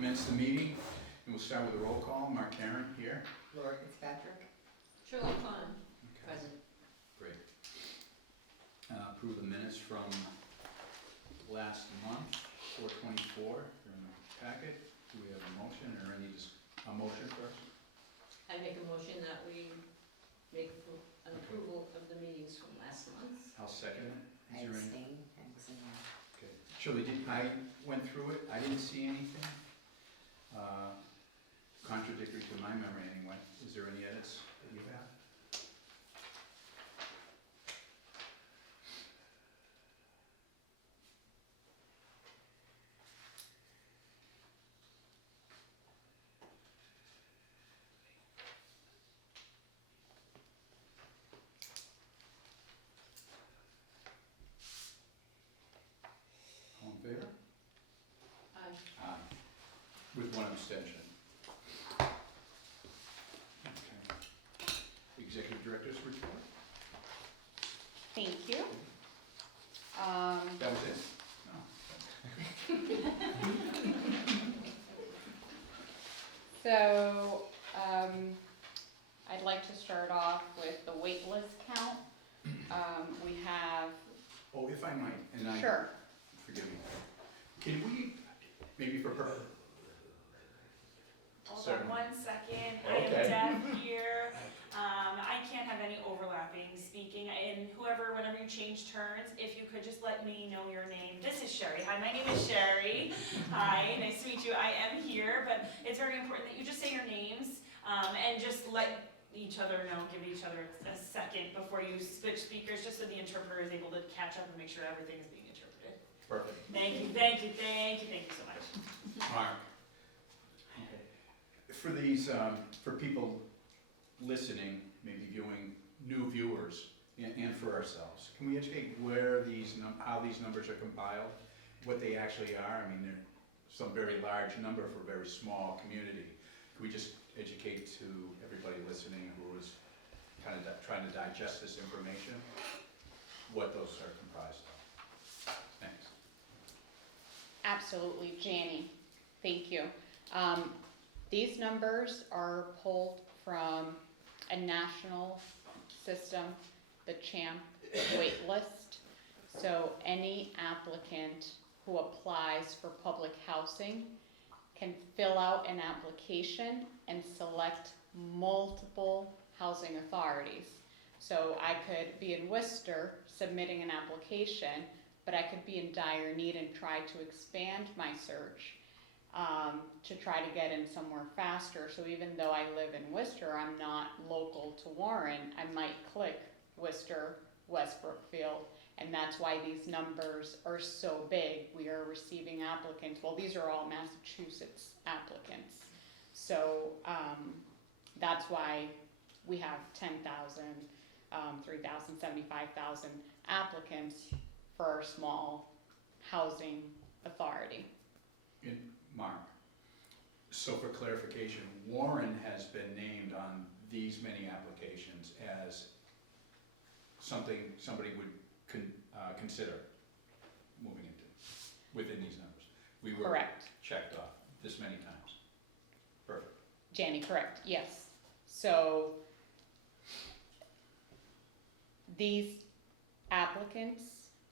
commence the meeting, and we'll start with a roll call. Mark Karen here. Laura Fitzpatrick. Shirley Pond, Okay, present. great. Approve the minutes from last month, 4/24, they're in the packet. Do we have a motion or any, a motion first? I make a motion that we make an approval of the meetings from last month. I'll second it. I Is there any? abstain. I was in there. Okay. Shirley, I went through it, I didn't see anything contradictory to my memory anyway. Is there any edits that you have? All in favor? Aye. Aye. With one abstention. Okay. Executive Director's report? Thank you. That was it? No. So, I'd like to start off with the wait list count. We have, Oh, if I might, and I. sure, Forgive me. Can we, maybe for purpose? Hold Certainly. on 1 second, I Okay. am deaf here, I can't have any overlapping speaking, and whenever you change turns, if you could just let me know your name. This is Sherry, hi, my name is Sherry, hi, nice to meet you, I am here, but it's very important that you just say your names, and just let each other know, give each other a second before you switch speakers, just so the interpreter is able to catch up and make sure everything is being interpreted. Perfect. Thank you so much. Mark. Okay. For these, for people listening, maybe viewing, new viewers, and for ourselves, can we educate where these, how these numbers are compiled, what they actually are? I mean, they're some very large number for a very small community. Can we just educate to everybody listening who is kind of trying to digest this information, what those are comprised of? Thanks. absolutely, Janie, thank you. These numbers are pulled from a national system, the CHAMP wait list. So any applicant who applies for public housing can fill out an application and select multiple housing authorities. So I could be in Worcester submitting an application, but I could be in dire need and try to expand my search to try to get in somewhere faster. So even though I live in Worcester, I'm not local to Warren, I might click Worcester, West Brookfield, and that's why these numbers are so big. We are receiving applicants, well, these are all Massachusetts applicants. So that's why we have 10,000, 3,000, 75,000 applicants for our small housing authority. And Mark, so for clarification, Warren has been named on these many applications as something somebody would consider moving into, within these numbers. We were Correct. checked off this many times. Perfect. Janie, correct, yes. So these applicants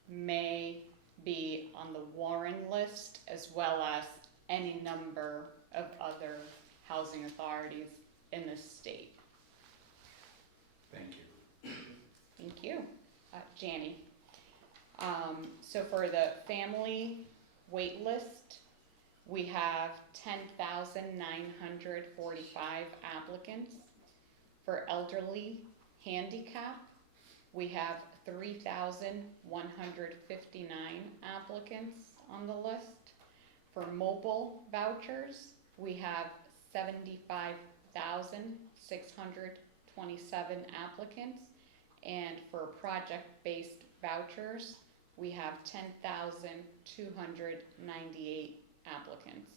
may be on the Warren list as well as any number of other housing authorities in the state. Thank you. Thank you, Janie. So for the family wait list, we have 10,945 applicants. For elderly handicap, we have 3,159 applicants on the list. For mobile vouchers, we have 75,627 applicants. And for project-based vouchers, we have 10,298 applicants.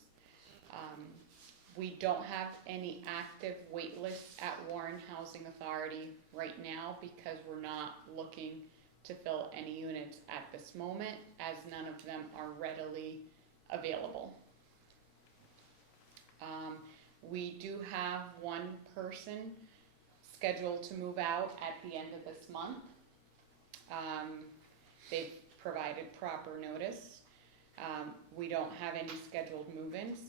We don't have any active wait lists at Warren Housing Authority right now because we're not looking to fill any units at this moment, as none of them are readily available. we do have one person scheduled to move out at the end of this month. They've provided proper notice. We don't have any scheduled move-ins.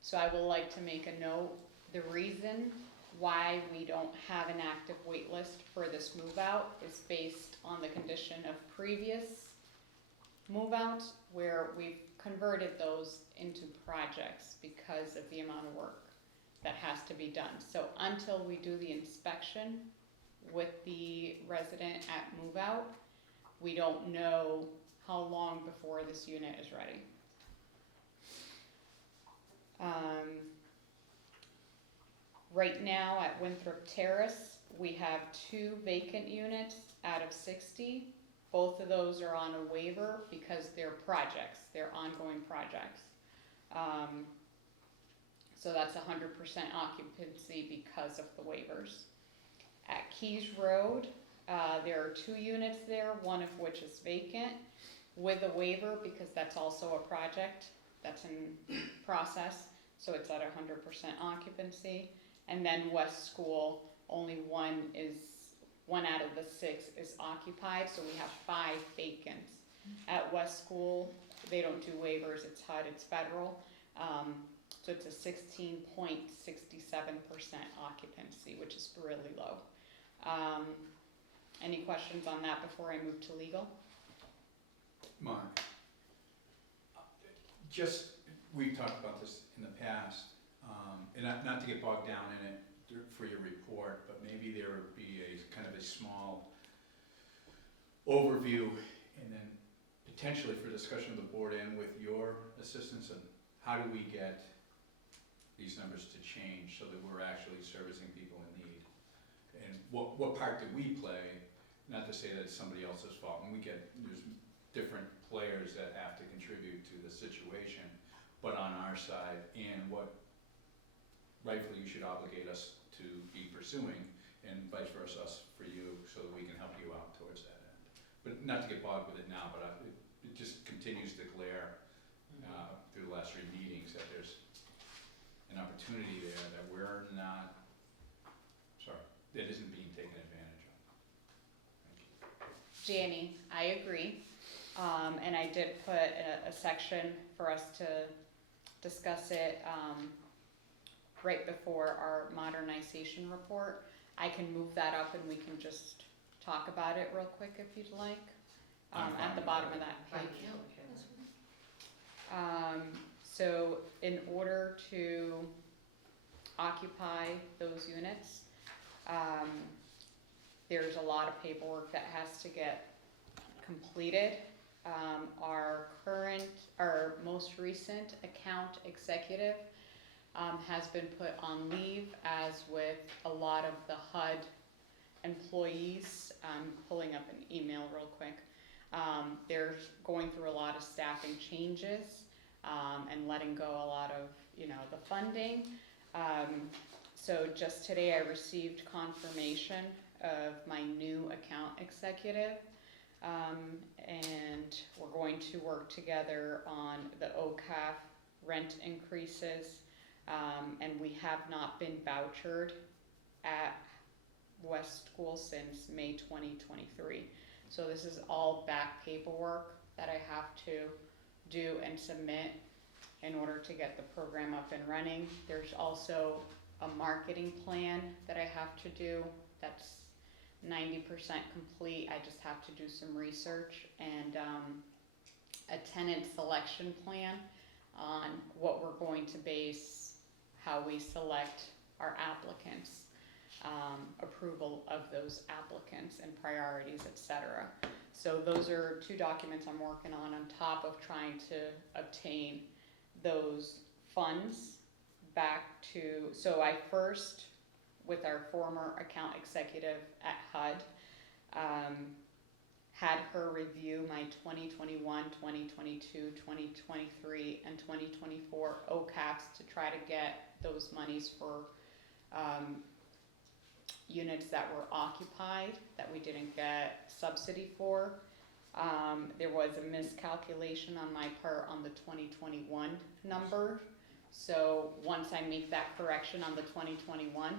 So I would like to make a note, the reason why we don't have an active wait list for this move-out is based on the condition of previous move-outs where we've converted those into projects because of the amount of work that has to be done. So until we do the inspection with the resident at move-out, we don't know how long before this unit is ready. Right now at Winthrop Terrace, we have 2 vacant units out of 60. Both of those are on a waiver because they're projects, they're ongoing projects. So that's 100% occupancy because of the waivers. At Keys Road, there are 2 units there, one of which is vacant with a waiver because that's also a project that's in process, so it's at 100% occupancy. And then West School, only one out of the 6 is occupied, so we have 5 vacants. At West School, they don't do waivers, it's HUD, it's federal, so it's a 16.67% occupancy, which is really low. Any questions on that before I move to legal? Mark, just, we've talked about this in the past, and not to get bogged down in it for your report, but maybe there would be a kind of a small overview and then potentially for discussion of the board and with your assistance on how do we get these numbers to change so that we're actually servicing people in need? And what part do we play? Not to say that it's somebody else's fault, and there's different players that have to contribute to the situation, but on our side, and what rightfully you should obligate us to be pursuing, and vice versa us for you, so that we can help you out towards that end. But not to get bogged with it now, but it just continues to glare through the last 3 meetings that there's an opportunity there that that isn't being taken advantage of. Thank you. Janie, I agree. And I did put a section for us to discuss it right before our modernization report. I can move that up and we can just talk about it real quick if you'd like, at the bottom of that Right, page. yeah, okay. So in order to occupy those units, there's a lot of paperwork that has to get completed. Our most recent account executive has been put on leave, as with a lot of the HUD employees. I'm pulling up an email real quick. They're going through a lot of staffing changes and letting go a lot of, the funding. So just today I received confirmation of my new account executive. And we're going to work together on the OCAF rent increases. And we have not been vouchered at West School since May 2023. So this is all back paperwork that I have to do and submit in order to get the program up and running. There's also a marketing plan that I have to do that's 90% complete. I just have to do some research and a tenant selection plan on what we're going to base how we select our applicants, approval of those applicants and priorities, etc. So those are 2 documents I'm working on top of trying to obtain those funds back to, so I first, with our former account executive at HUD, had her review my 2021, 2022, 2023, and 2024 OCAPs to try to get those monies for units that were occupied that we didn't get subsidy for. There was a miscalculation on my part on the 2021 number. So once I make that correction on the 2021,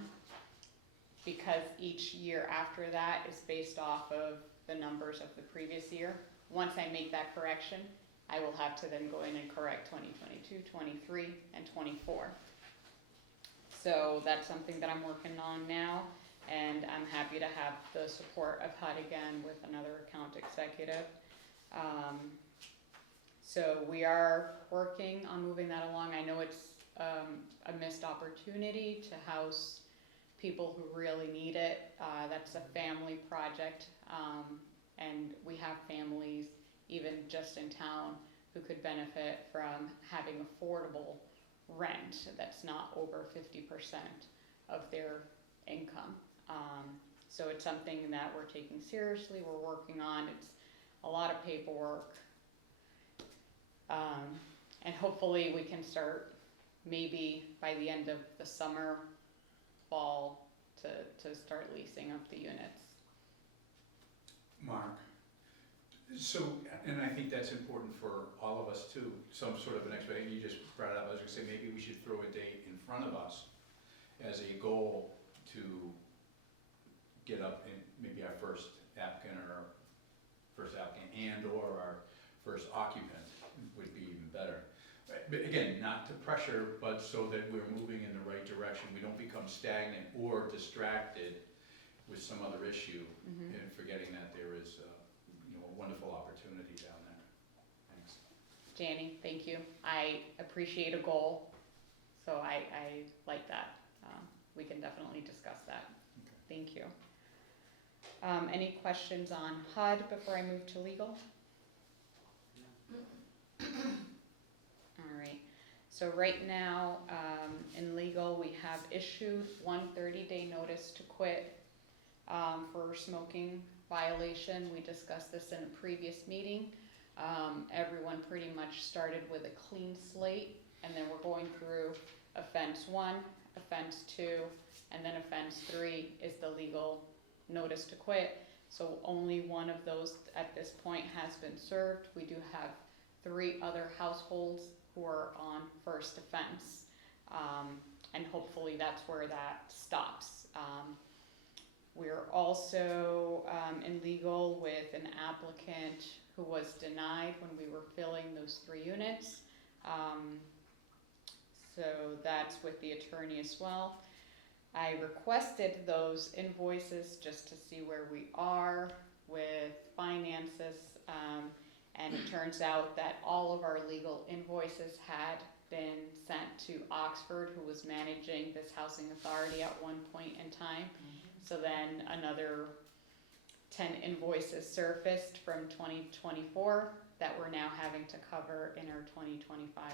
because each year after that is based off of the numbers of the previous year, once I make that correction, I will have to then go in and correct 2022, 23, and 24. So that's something that I'm working on now, and I'm happy to have the support of HUD again with another account executive. So we are working on moving that along. I know it's a missed opportunity to house people who really need it. That's a family project, and we have families even just in town who could benefit from having affordable rent that's not over 50% of their income. So it's something that we're taking seriously, we're working on. It's a lot of paperwork. And hopefully we can start maybe by the end of the summer, fall, to start leasing up the units. Mark, so, and I think that's important for all of us too, some sort of an expectation. You just brought it up, I was gonna say, maybe we should throw a date in front of us as a goal to get up in maybe our first applicant or and/or our first occupant would be even better. But again, not to pressure, but so that we're moving in the right direction. We don't become stagnant or distracted with some other issue and forgetting that there is a wonderful opportunity down there. Thanks. Janie, thank you. I appreciate a goal, so I like that. We can definitely discuss that. Okay. Thank you. Any questions on HUD before I move to legal? All right, so right now, in legal, we have issued one 30-day notice to quit for smoking violation. We discussed this in a previous meeting. Everyone pretty much started with a clean slate, and then we're going through offense 1, offense 2, and then offense 3 is the legal notice to quit. So only one of those at this point has been served. We do have 3 other households who are on first offense, and hopefully that's where that stops. We're also in legal with an applicant who was denied when we were filling those 3 units. So that's with the attorney as well. I requested those invoices just to see where we are with finances, and it turns out that all of our legal invoices had been sent to Oxford, who was managing this housing authority at one point in time. So then another 10 invoices surfaced from 2024 that we're now having to cover in our 2025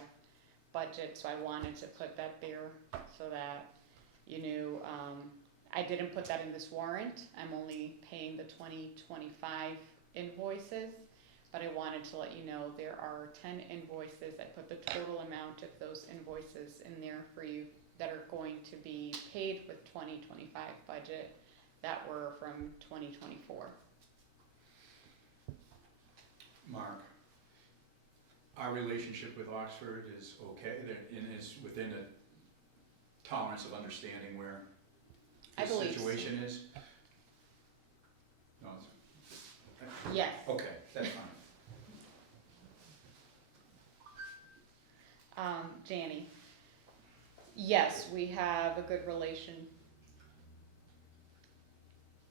budget. So I wanted to put that there so that you knew. I didn't put that in this warrant. I'm only paying the 2025 invoices, but I wanted to let you know there are 10 invoices. I put the total amount of those invoices in there for you that are going to be paid with 2025 budget that were from 2024. Mark, our relationship with Oxford is okay, and is within the tolerance of understanding where I the believe so. situation is? No, Yes. okay, that's fine. Janie, yes, we have a good relation,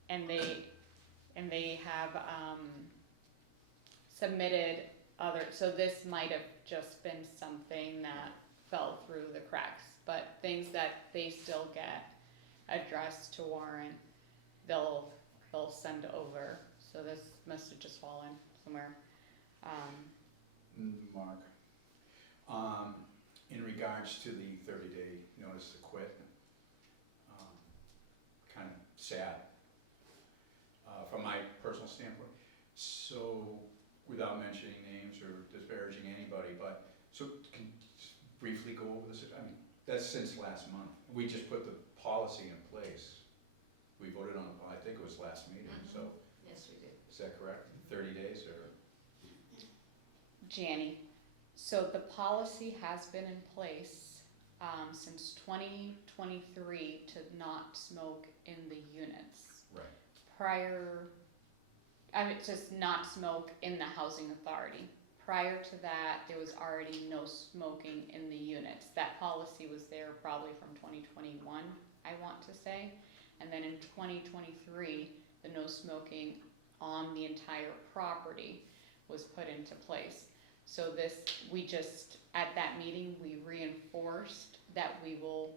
and they have submitted other. So this might have just been something that fell through the cracks, but things that they still get addressed to Warren, they'll send over. So this must have just fallen somewhere. Mark, in regards to the 30-day notice to quit, kind of sad from my personal standpoint. So, without mentioning names or disparaging anybody, but so can you just briefly go over this? I mean, that's since last month. We just put the policy in place. We voted on, I think it was last meeting. So Yes, we did. is that correct? 30 days or? Janie, so the policy has been in place since 2023 to not smoke in the units. Right. Just not smoke in the housing authority. Prior to that, there was already no smoking in the units. That policy was there probably from 2021, I want to say. And then in 2023, the no smoking on the entire property was put into place. So at that meeting, we reinforced that we will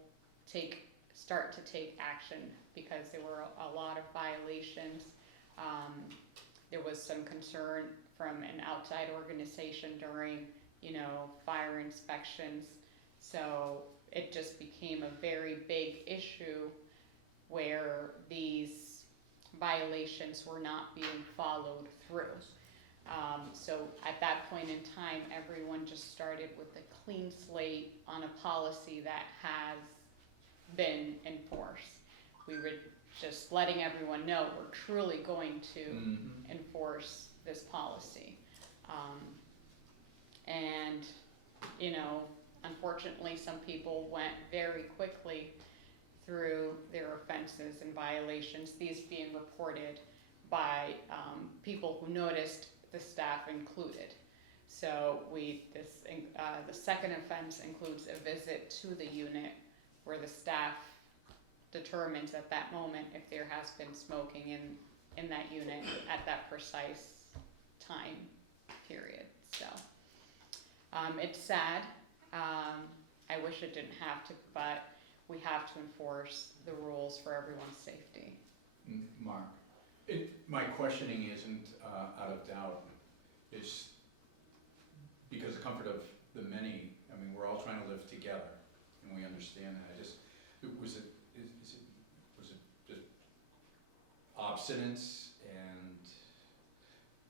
start to take action because there were a lot of violations. There was some concern from an outside organization during, fire inspections. So it just became a very big issue where these violations were not being followed through. So at that point in time, everyone just started with a clean slate on a policy that has been enforced. We were just letting everyone know we're truly going to Mm-hmm. enforce this policy. And, unfortunately, some people went very quickly through their offenses and violations, these being reported by people who noticed, the staff included. So the second offense includes a visit to the unit where the staff determines at that moment if there has been smoking in that unit at that precise time period. So it's sad. I wish it didn't have to, but we have to enforce the rules for everyone's safety. Mark, my questioning isn't out of doubt. It's because the comfort of the many. I mean, we're all trying to live together, and we understand that. Was it just obstinance? And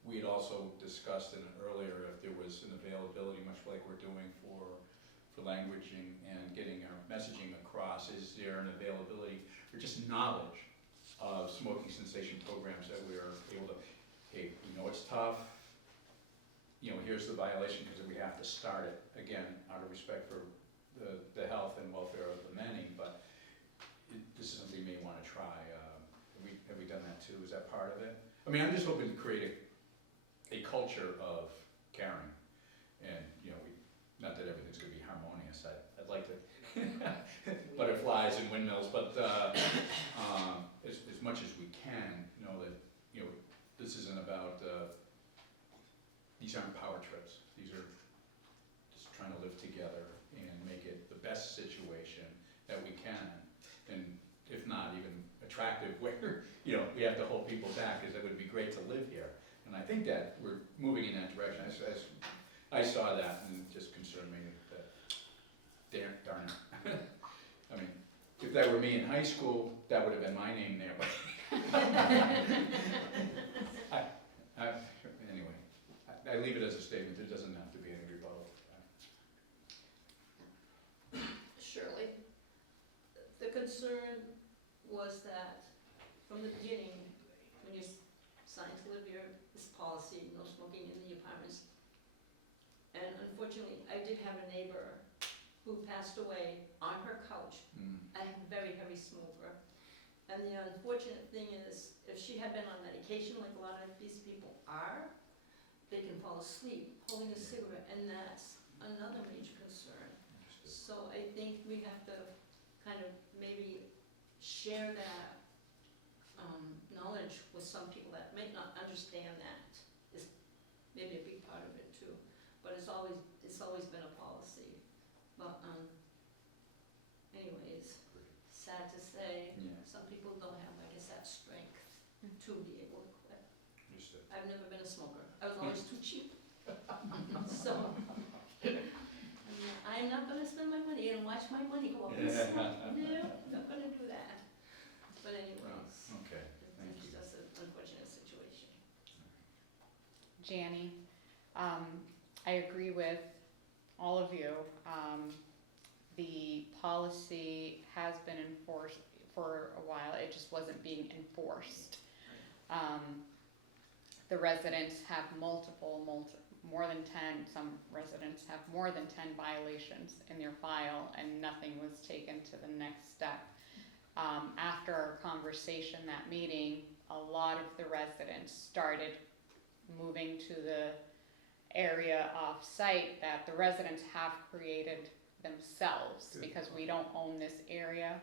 we had also discussed earlier if there was an availability, much like we're doing for languaging and getting our messaging across. Is there an availability or just knowledge of smoking cessation programs that we're able to, hey, we know it's tough, here's the violation because we have to start it, again, out of respect for the health and welfare of the many, but this is something you may want to try. Have we done that too? Is that part of it? I mean, I'm just hoping to create a culture of caring, and not that everything's going to be harmonious. I'd like to butterflies and windmills, but as much as we can, know that this isn't about. These aren't power trips. These are just trying to live together and make it the best situation that we can, and if not even attractive, where we have to hold people back, because it would be great to live here. And I think that we're moving in that direction. I saw that and it just concerned me that, darn it. I mean, if that were me in high school, that would have been my name there, but. Anyway, I leave it as a statement. There doesn't have to be any rebuttal. Shirley, the concern was that from the beginning, when you signed to live here, this policy, no smoking in the apartments. And unfortunately, I did have a neighbor who passed away on her couch, a very heavy smoker. And the unfortunate thing is, if she had been on medication like a lot of these people are, they can fall asleep holding a cigarette, and that's another major concern. So I think we have to kind of maybe share that knowledge with some people that might not understand that is maybe a big part of it too. But it's always been a policy. But anyways, sad to say, some people don't have, I guess, that strength to be able to quit. Understood. I've never been a smoker. I was always too cheap. So I'm not gonna spend my money and watch my money go up and smoke. No, not gonna do that. But anyways, Okay, thank it's you. just an unfortunate situation. Janny, I agree with all of you. The policy has been enforced for a while, it just wasn't being enforced. The residents have more than 10, some residents have more than 10 violations in their file, and nothing was to the next step. After our conversation, that meeting, a lot of the residents started moving to the area off-site that the residents have created themselves, Good. because we don't own this area.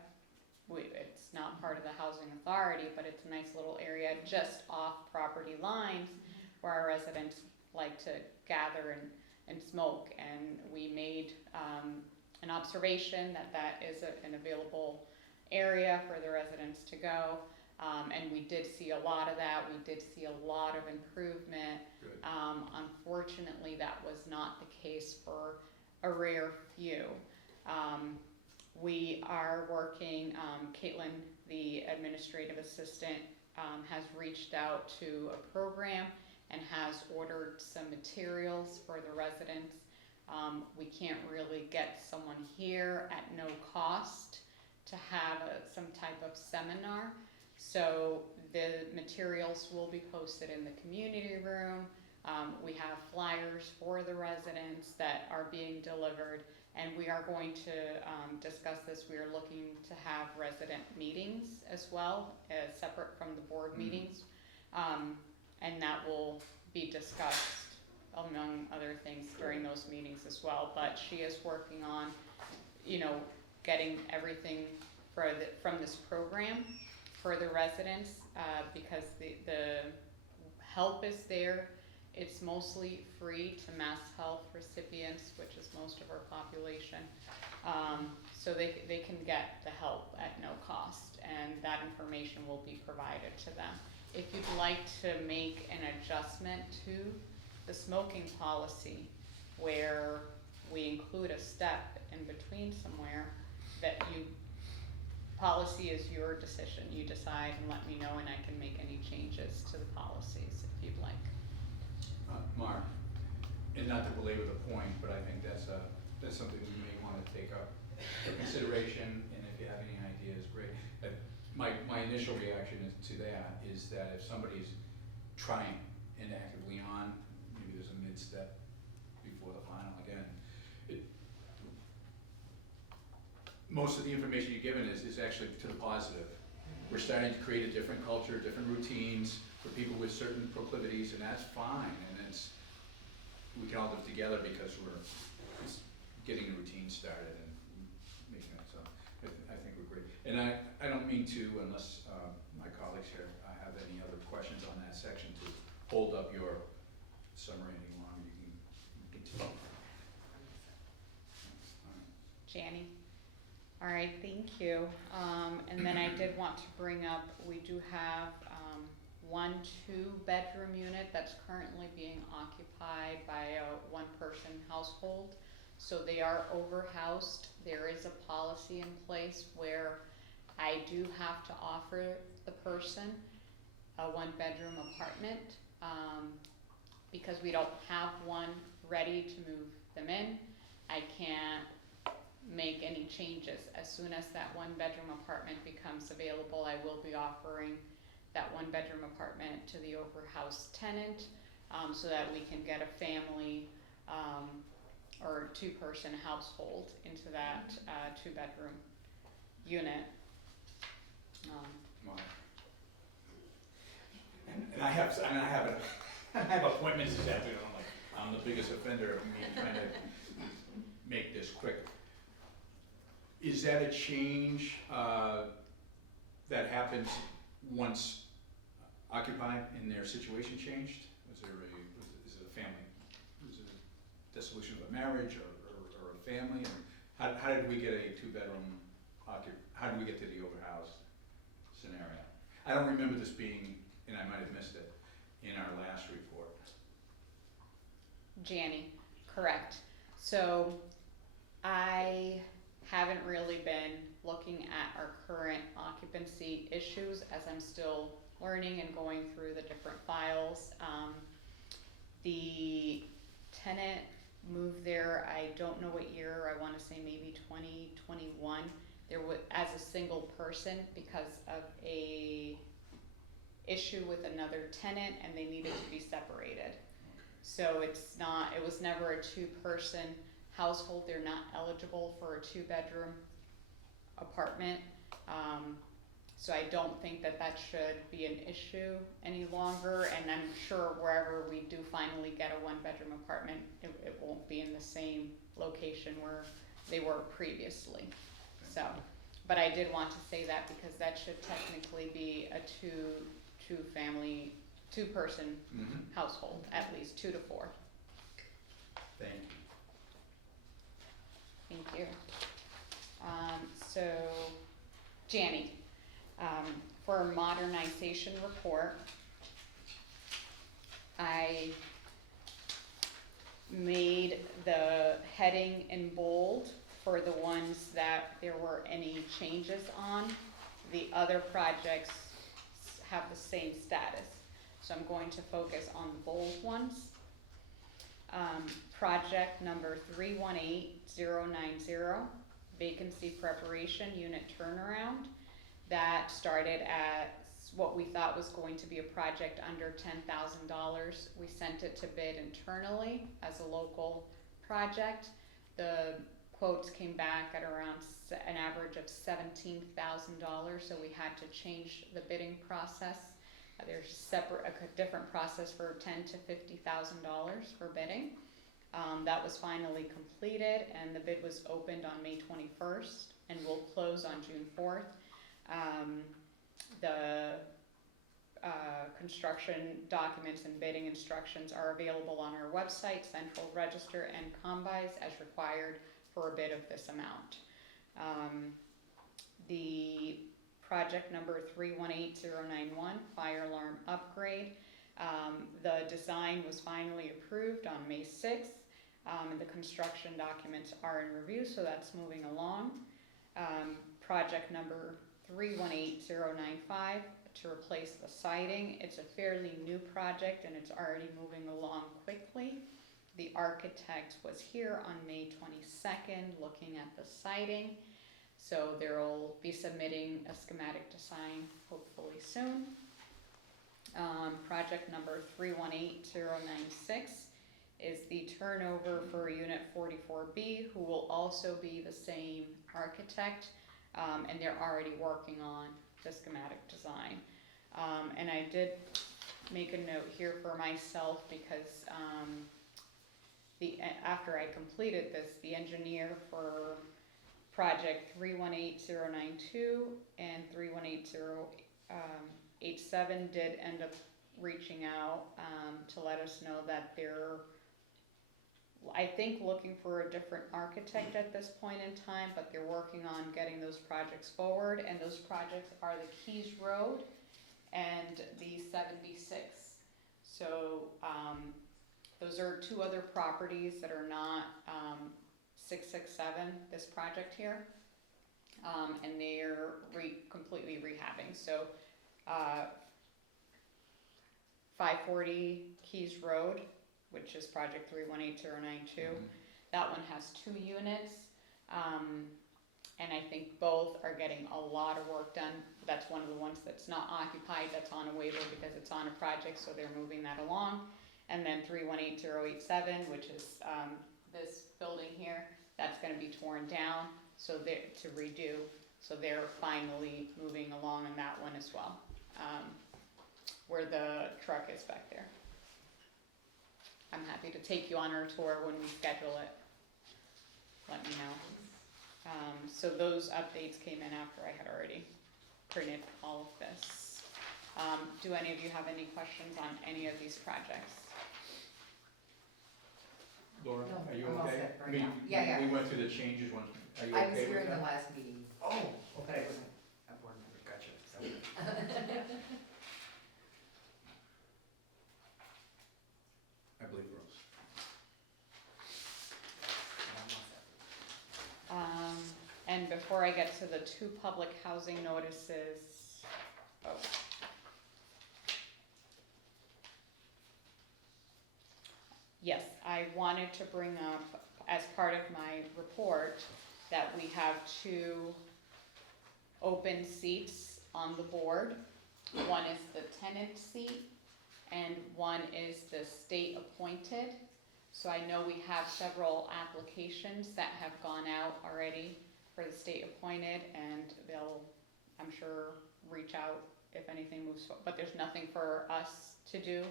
It's not part of the housing authority, but it's a nice little area just off property lines where our residents like to gather and smoke. And we made an observation that that is an available area for the residents to go. And we did see a lot of that. We did see a lot of improvement. Good. Unfortunately, that was not the case for a rare few. We are working, Caitlin, the administrative assistant, has reached out to a program and has ordered some materials for the residents. We can't really get someone here at no cost to have some type of seminar. So the materials will be posted in the community room. We have flyers for the residents that are being delivered, and we are going to discuss this. We are looking to have resident meetings as well, separate from the board meetings, and that will be discussed among other things during those meetings as well. But she is working on, getting everything from this program for the residents, because the help is there. It's mostly free to Mass Health recipients, which is most of our population. So they can get the help at no cost, and that information will be provided to them. If you'd like to make an adjustment to the smoking policy, where we include a step in between somewhere, policy is your decision. You decide and let me know, and I can make any changes to the policies if you'd like. Mark, and not to belabor the point, but I think that's something we may want to take up for consideration, and if you have any ideas, great. My initial reaction to that is that if somebody's trying and actively on, maybe there's a mid-step before the final. Again, most of the information you're given is actually to the positive. We're starting to create a different culture, different routines for people with certain proclivities, and that's fine. And we can all live together because we're just getting the routine started and making it. So I think we're great. And I don't mean to, unless my colleagues here have any other questions on that section, to hold up your summary any longer. You can continue. Janie? All right, thank you. And then I did want to bring up, we do have 1 2-bedroom unit that's currently being occupied by a 1-person household. So they are overhoused. There is a policy in place where I do have to offer the person a 1-bedroom apartment, because we don't have one ready to move them in. I can't make any changes. As soon as that 1-bedroom apartment becomes available, I will be offering that 1-bedroom apartment to the overhouse tenant, so that we can get a family or 2-person household into that 2-bedroom unit. Mark. And I have appointments this afternoon. I'm the biggest offender of me trying to make this quick. Is that a change that happens once occupied and their situation changed? Is it a family? Is it a dissolution of a marriage or a family? Or how did we get a 2-bedroom how did we get to the overhouse scenario? I don't remember this being, and I might have missed it, in our last report. Janie, correct. So I haven't really been looking at our current occupancy issues, as I'm still learning and going through the different files. The tenant moved there, I don't know what year, I want to say maybe 2021. There was, as a single person, because of a issue with another tenant, and they needed to be separated. So it was never a 2-person household. They're not eligible for a 2-bedroom apartment. So I don't think that that should be an issue any longer, and I'm sure wherever we do finally get a one-bedroom apartment, it won't be in the same location where they were previously. So, but I did want to say that because that should technically be a two-person Mhm. household, at least 2 to 4. Thank you. Thank you. So, Janny, for a modernization report, I made the heading in bold for the ones that there were any changes on. The other projects have the same status, so I'm going to focus on the bold ones. Project number 318090, vacancy preparation unit turnaround. That started at what we thought was going to be a project under $10,000. We sent it to bid internally as a local project. The quotes came back at around an average of $17,000, so we had to change the bidding process. There's a different process for $10,000 to $50,000 for bidding. That was finally completed, and the bid was opened on May 21st and will close on June 4th. The construction documents and bidding instructions are available on our website, Central Register, and Combis as required for a bid of this amount. The project number 318091, fire alarm upgrade. The design was finally approved on May 6th. The construction documents are in review, so that's moving along. Project number 318095, to replace the siding. It's a fairly new project and it's already moving along quickly. The architect was here on May 22nd looking at the siding, so they'll be submitting a schematic design hopefully soon. Project number 318096 is the turnover for unit 44B, who will also be the same architect, and they're already working on the schematic design. And I did make a note here for myself because after I completed this, the engineer for project 318092 and 318087 did end up reaching out to let us know that they're, I think, looking for a different architect at this point in time, but they're working on getting those projects forward, and those projects are the Keys Road and the 76. So those are two other properties that are not 667, this project here, and they're completely rehabbing. So 540 Keys Road, which is project 318092. That one has 2 units, and I think both are getting a lot of work done. That's one of the ones that's not occupied, that's on a waiver because it's on a project, so they're moving that along. And then 318087, which is this building here, that's gonna be torn down so to redo. So they're finally moving along on that one as well, where the truck is back there. I'm happy to take you on our tour when we schedule it. Let me know. So those updates came in after I had already printed all of this. Do any of you have any questions on any of these projects? Laura, No, are you I'm all okay? set for I mean, now. Yeah. We went through the changes once. Are you I was okay here with in the that? last meeting, Oh, but I wasn't a board member. gotcha. So, I believe Rose. And before I get to the 2 public housing notices, yes, I wanted to bring up, as part of my report, that we have 2 open seats on the board. One is the tenant seat, and one is the state appointed. So I know we have several applications that have gone out already for for the state appointed, and they'll, I'm sure, reach out if anything moves, but there's nothing for us to do,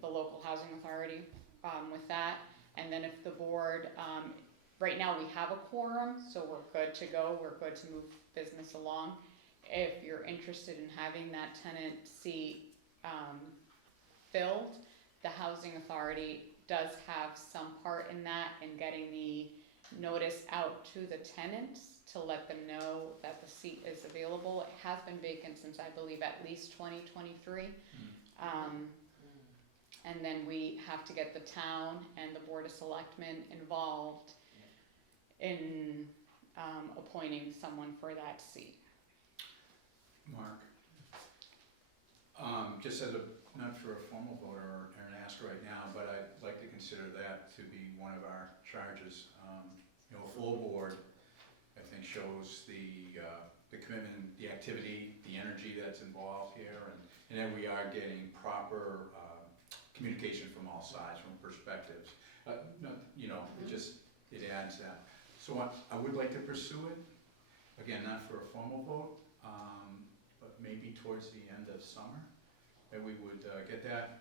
the local housing authority, with that. And then if the board, right now we have a quorum, so we're good to go, we're good to move business along. If you're interested in having that tenant seat, filled, the housing authority does have some part in that, in getting the notice out to the tenants to let them know that the seat is available. It has been vacant since, I believe, at least 2023. And then we have to get the town and the Board of Selectmen involved in appointing someone for that seat. Mark, just as a, not for a formal vote or an ask right now, but I'd like to consider that to be one of our charges. You know, a full board, I think, shows the commitment, the activity, the energy that's involved here, and that we are getting proper communication from all sides, from perspectives. You know, it adds that. So I would like to pursue it, again, not for a formal vote, but maybe towards the end of summer, that we would get that.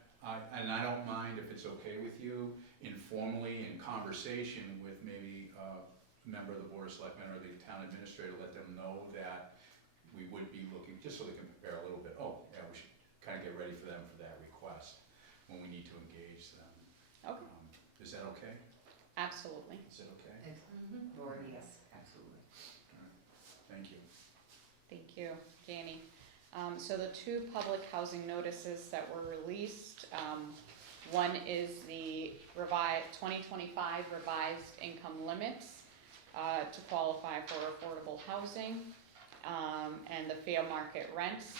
And I don't mind if it's okay with you, informally in conversation with maybe a member of the Board of Selectmen or the town administrator, let them know that we would be looking, just so they can prepare a little bit. Oh, yeah, we should kind of get ready for them for that request when we need to engage them. Okay. Is that okay? Absolutely. Is it okay? Lord, yes, absolutely. All right. Thank you. Thank you, Janie. So the two public housing notices that were released, one is the 2025 revised income limits to qualify for affordable housing, and the fair market rents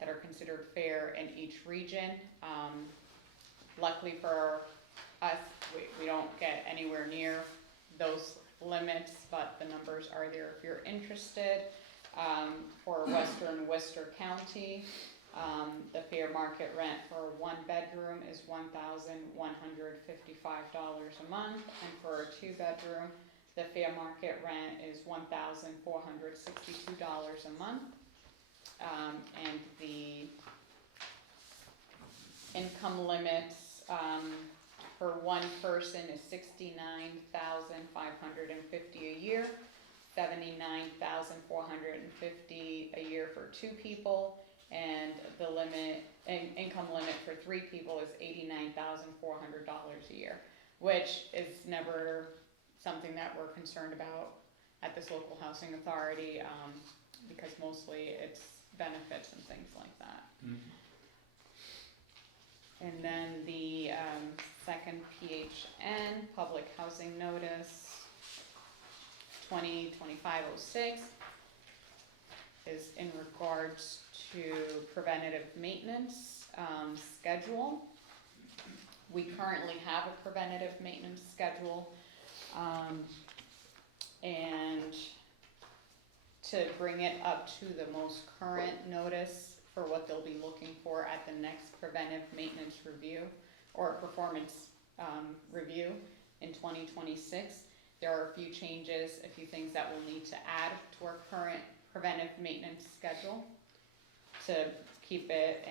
that are considered fair in each region. Luckily for us, we don't get anywhere near those limits, but the numbers are there if you're interested. For Western Worcester County, the fair market rent for a one bedroom is $1,155 a month, and for a two bedroom, the fair market rent is $1,462 a month. And the income limits for one person is $69,550 a year, $79,450 a year for two people, and the income limit for three people is $89,400 a year, which is never something that we're concerned about at this local housing authority, because mostly it's benefits and things like that. And then the second PHN, public housing notice, 2025-06, is in regards to preventative maintenance schedule. We currently have a preventative maintenance schedule, and to bring it up to the most current notice for what they'll be looking for at the next preventive maintenance review or performance review in 2026. There are a few changes, a few things that we'll need to add to our current preventive maintenance schedule to keep it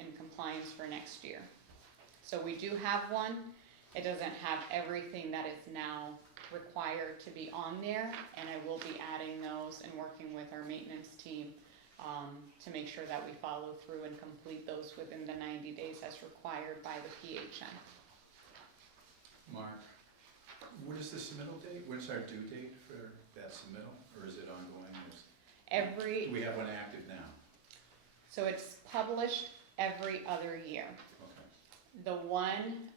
in compliance for next year. So we do have one. It doesn't have everything that is now required to be on there, and I will be adding those and working with our maintenance team to make sure that we follow through and complete those within the 90 days as required by the PHN. Mark, what is the submittal date? What's our due date for that submittal, or is it ongoing? Do we have one active now? So it's published every other year. Okay. The one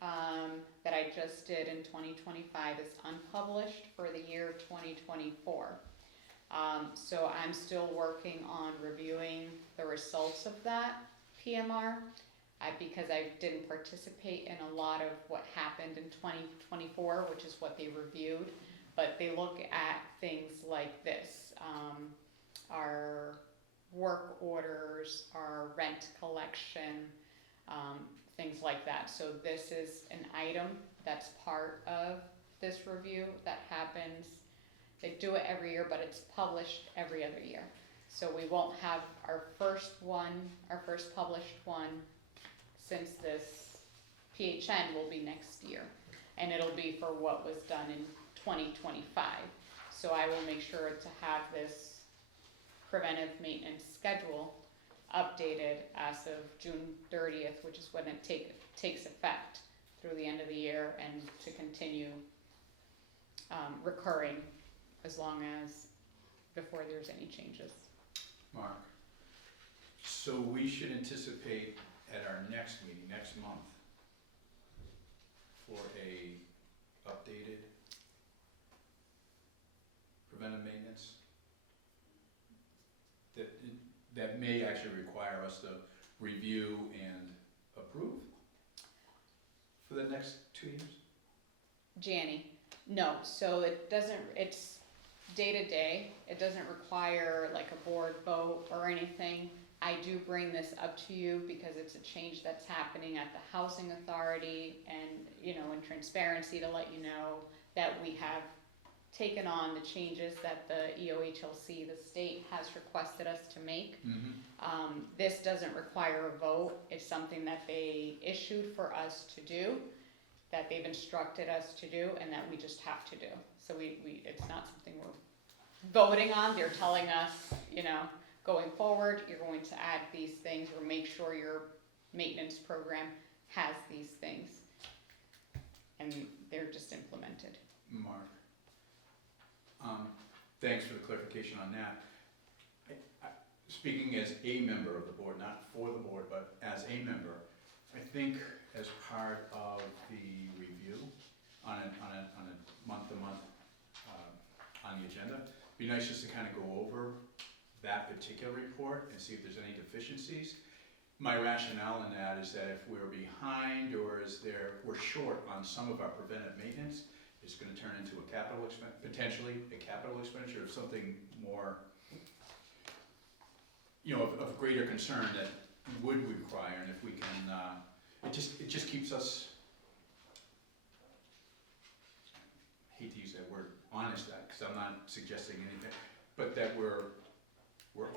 that I just did in 2025 is unpublished for the year 2024. So I'm still working on reviewing the results of that PMR because I didn't participate in a lot of what happened in 2024, which is what they reviewed. But they look at things like this, our work orders, our rent collection, things like that. So this is an item that's part of this review that happens They do it every year, but it's published every other year. So we won't have our first published one since this PHN will be next year. And it'll be for what was done in 2025. So I will make sure to have this preventive maintenance schedule updated as of June 30th, which is when it takes effect through the end of the year, and to continue recurring as long as before there's any changes. Mark, so we should anticipate at our next meeting, next month, for a updated preventive maintenance? That may actually require us to review and approve for the next 2 years? Janny, no, so it doesn't, it's day to day, it doesn't require like a board vote or anything. I do bring this up to you because it's a change that's happening at the housing authority, and, you know, in transparency to let you know that we have taken on the changes that the EOHLC, the state, has requested us to make. Mm-hmm. This doesn't require a vote, it's something that they issued for us to do, that they've instructed us to do, and that we just have to do. So it's not something we're voting on, they're telling us, you know, going forward, you're going to add these things, or make sure your maintenance program has these things. And they're just implemented. Mark, thanks for the clarification on that. Speaking as a member of the board, not for the board, but as a member, I think as part of the review on a month-to-month on the agenda, it'd be nice just to kind of go over that particular report and see if there's any deficiencies. My rationale in that is that if we're behind, or we're short on some of our preventive maintenance, it's going to turn into potentially a capital expenditure of something more, you know, of greater concern that would require. And if we can, it just keeps us, I hate to use that word, honest, because I'm not suggesting anything, but that we're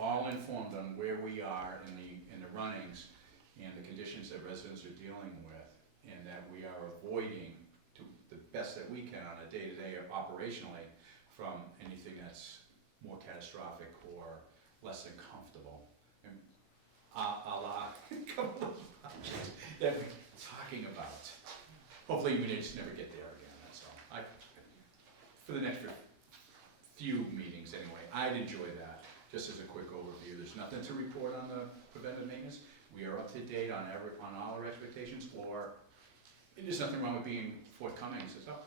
all informed on where we are in the runnings and the conditions that residents are dealing with, and that we are avoiding to the best that we can on a day-to-day or operationally from anything that's more catastrophic or less than comfortable. And a la couple of projects that we're talking about. Hopefully we just never get there again, that's all. For the next few meetings anyway, I'd enjoy that. Just as a quick overview, there's nothing to report on the preventive maintenance. We are up to date on all our expectations, or there's nothing wrong with being forthcoming. It says, oh,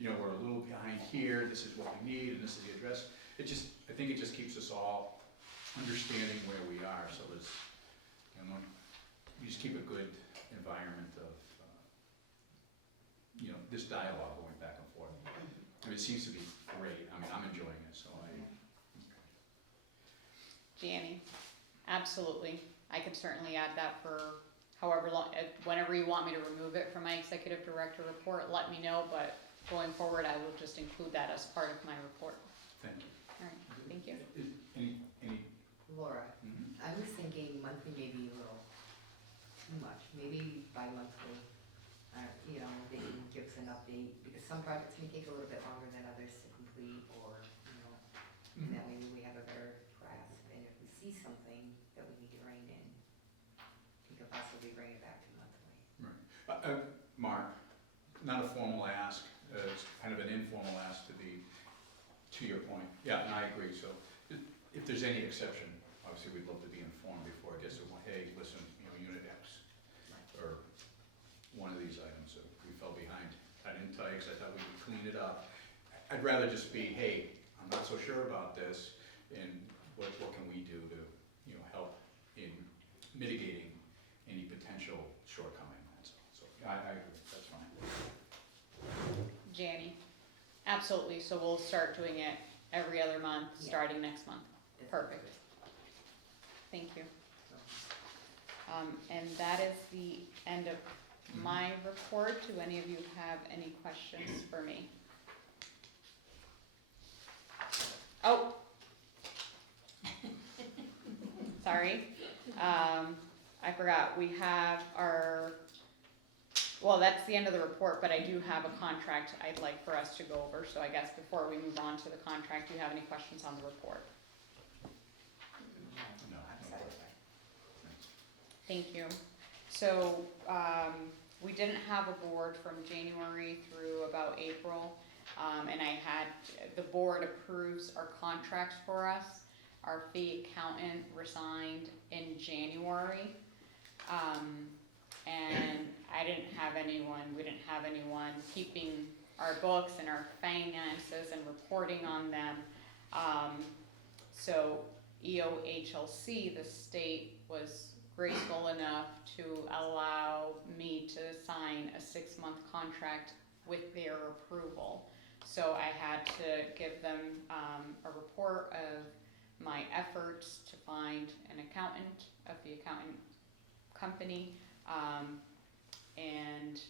you know, we're a little behind here, this is what we need, and this is the address. I think it just keeps us all understanding where we are, so there's, you know, we just keep a good environment of, you know, this dialogue going back and forth. I mean, it seems to be great. I mean, I'm enjoying it, so Janny, absolutely. I could certainly add that for however long, whenever you want me to remove it from my executive director report, let me know, but going forward, I will just include that as part of my report. thank you. All right, thank you. Any? Laura, Mhm. I was thinking monthly may be a little too much, maybe bi-monthly. You know, they can give us an update, because some projects may take a little bit longer than others to complete, or, you know, and that maybe we have a better grasp, and if we see something that we need to rein in, we could possibly bring it back to monthly. Mark, not a formal ask, it's kind of an informal ask to your point. Yeah, and I agree, so if there's any exception, obviously we'd love to be informed before it gets to, hey, listen, you know, Unit X, or one of these items, so we fell behind. I didn't tell you because I thought we could clean it up. I'd rather just be, hey, I'm not so sure about this, and what can we do to, you know, help in mitigating any potential shortcoming, that's all. So, I agree, that's fine. Janny, absolutely. So we'll start doing it every other month, Yeah. starting next month. That's Perfect. good. Thank you. So, And that is the end of my report. Do any of you have any questions for me? Oh. Sorry. I forgot, we have our, well, that's the end of the report, but I do have a contract I'd like for us to go over, so I guess before we move on to the contract, do you have any questions on the report? No, I'm no satisfied. Thank you. So, we didn't have a board from January through about April. And the board approves our contracts for us. Our fee accountant resigned in January. And we didn't have anyone keeping our books and our finances and reporting on them. So EOHLC, the state, was graceful enough to allow me to sign a 6-month contract with their approval. So I had to give them a report of my efforts to find an accountant, of the accountant company, and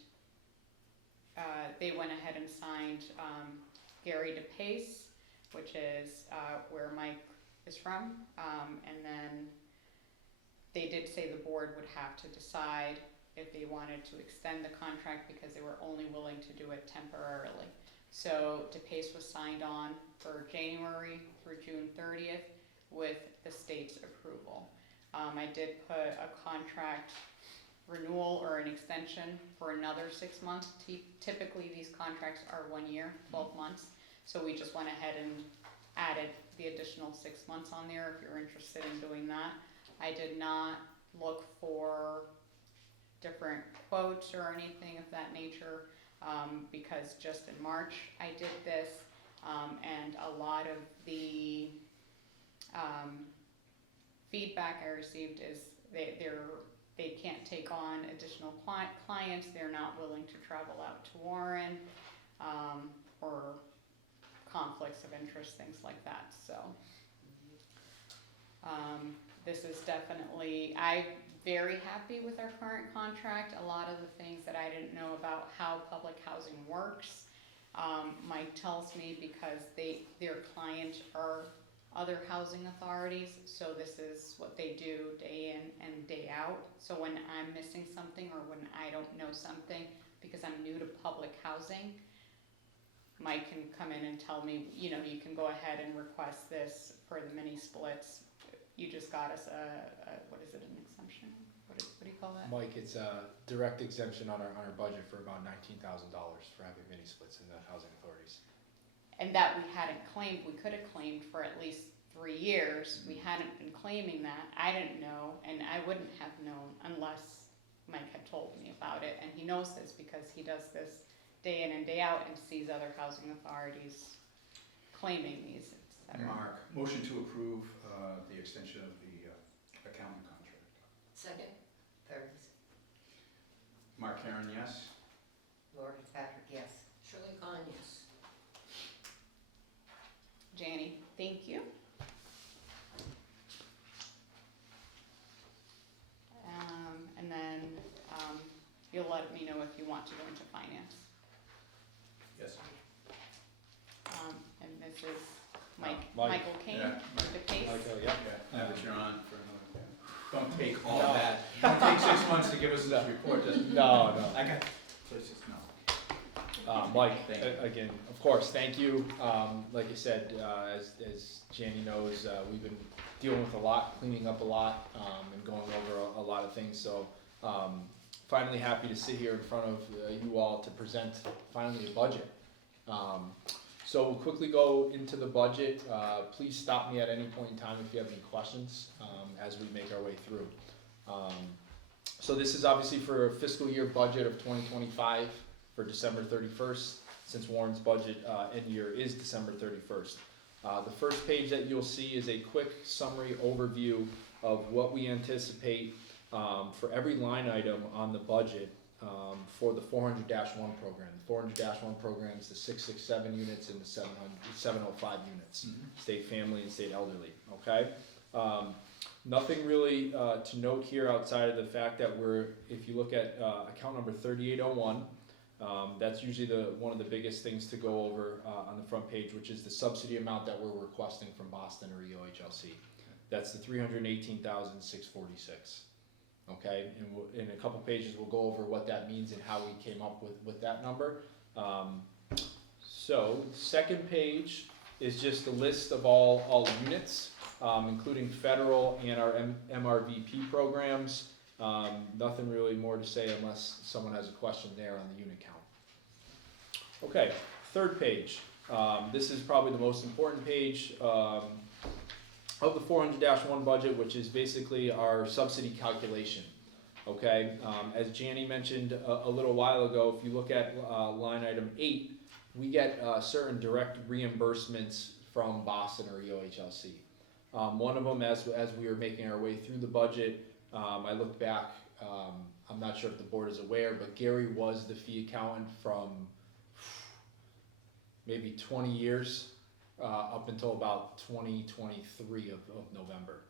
they went ahead and signed Gary DePace, which is where Mike is from, and then they did say the board would have to decide if they wanted to extend the contract because they were only willing to do it temporarily. So DePace was signed on for January through June 30th with the state's approval. I did put a contract renewal or an extension for another 6 months. Typically these contracts are 1 year, 12 months. So we just went ahead and added the additional 6 months on there if you're interested in doing that. I did not look for different quotes or anything of that nature, because just in March I did this, and a lot of the feedback I received is they can't take on additional clients, they're not willing to travel out to Warren, or conflicts of interest, things like that, so. This is definitely, I'm very happy with our current contract. A lot of the things that I didn't know about how public housing works, Mike tells me because their clients are other housing authorities, so this is what they do day in and day out. So when I'm missing something or when I don't know something, because I'm new to public housing, Mike can come in and tell me, you can go ahead and request this for the mini splits. You just got us what is it, an exemption? What do you call that? Mike, it's a direct exemption on our budget for about $19,000 for having mini splits in the housing authorities. And that we hadn't claimed, we could have claimed for at least 3 years. We hadn't been claiming that. I didn't know, and I wouldn't have known unless Mike had told me about it. And he knows this because he does this day in and day out and sees other housing authorities claiming these, et cetera. Mark, motion to approve the extension of the accounting contract. Second? Third, Mark Karen, yes? Laura Fitzpatrick, yes. Shirley Conn, yes. Janie, thank you. And then you'll let me know if you want to go into finance. Yes. And this is Mike. Michael Kane, Yeah, the case. Okay, Yeah, now that you're on for another, don't take all of that. Don't take 6 months to give us this report, just, No. I got places, no. Mike, Thank you. again, of course, thank you. Like I said, as Jannie knows, we've been dealing with a lot, cleaning up a lot, and going over a lot of things. So finally happy to sit here in front of you all to present finally a budget. So we'll quickly go into the budget. Please stop me at any point in time if you have any questions as we make our way through. So this is obviously for a fiscal year budget of 2025 for December 31st, since Warren's budget end year is December 31st. The first page that you'll see is a quick summary overview of what we anticipate for every line item on the budget for the 400-1 program. The 400-1 program is the 667 units and the 705 units, state family and state elderly, okay? Nothing really to note here outside of the fact that if you look at account number 3801, That's usually one of the biggest things to go over on the front page, which is the subsidy amount that we're requesting from Boston or EOHLC. That's the $318,646. Okay, and in a couple pages we'll go over what that means and how we came up with that number. So second page is just a list of all units, including federal and our MRVP programs. Nothing really more to say unless someone has a question there on the unit count. Okay, third page. This is probably the most important page of the 400-1 budget, which is basically our subsidy calculation. Okay, as Janny mentioned a little while ago, if you look at line item 8, we get certain direct reimbursements from Boston or EOHLC. One of them, as we were making our way through the budget, I looked back, I'm not sure if the board is aware, but Gary was the fee accountant from maybe 20 years up until about 2023 of November.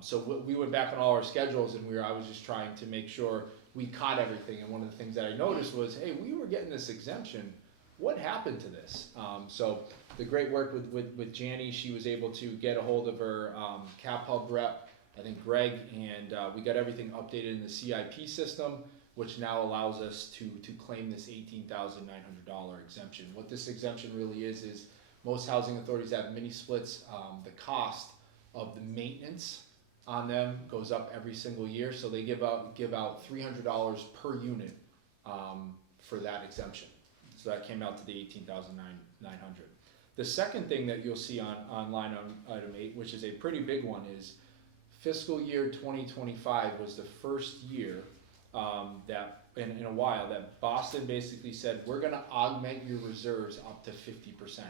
So we went back on all our schedules and I was just trying to make sure we caught everything. And one of the things that I noticed was, hey, we were getting this exemption. What happened to this? So the great work with Janny, she was able to get a hold of her Cap Hub rep, I think Greg, and we got everything updated in the CIP system, which now allows us to claim this $18,900 exemption. What this exemption really is most housing authorities have mini splits. The cost of the maintenance on them goes up every single year, so they give out $300 per unit for that exemption. So that came out to the $18,900. The second thing that you'll see on line item 8, which is a pretty big one, is fiscal year 2025 was the first year that in a while that Boston basically said, we're going to augment your reserves up to 50%.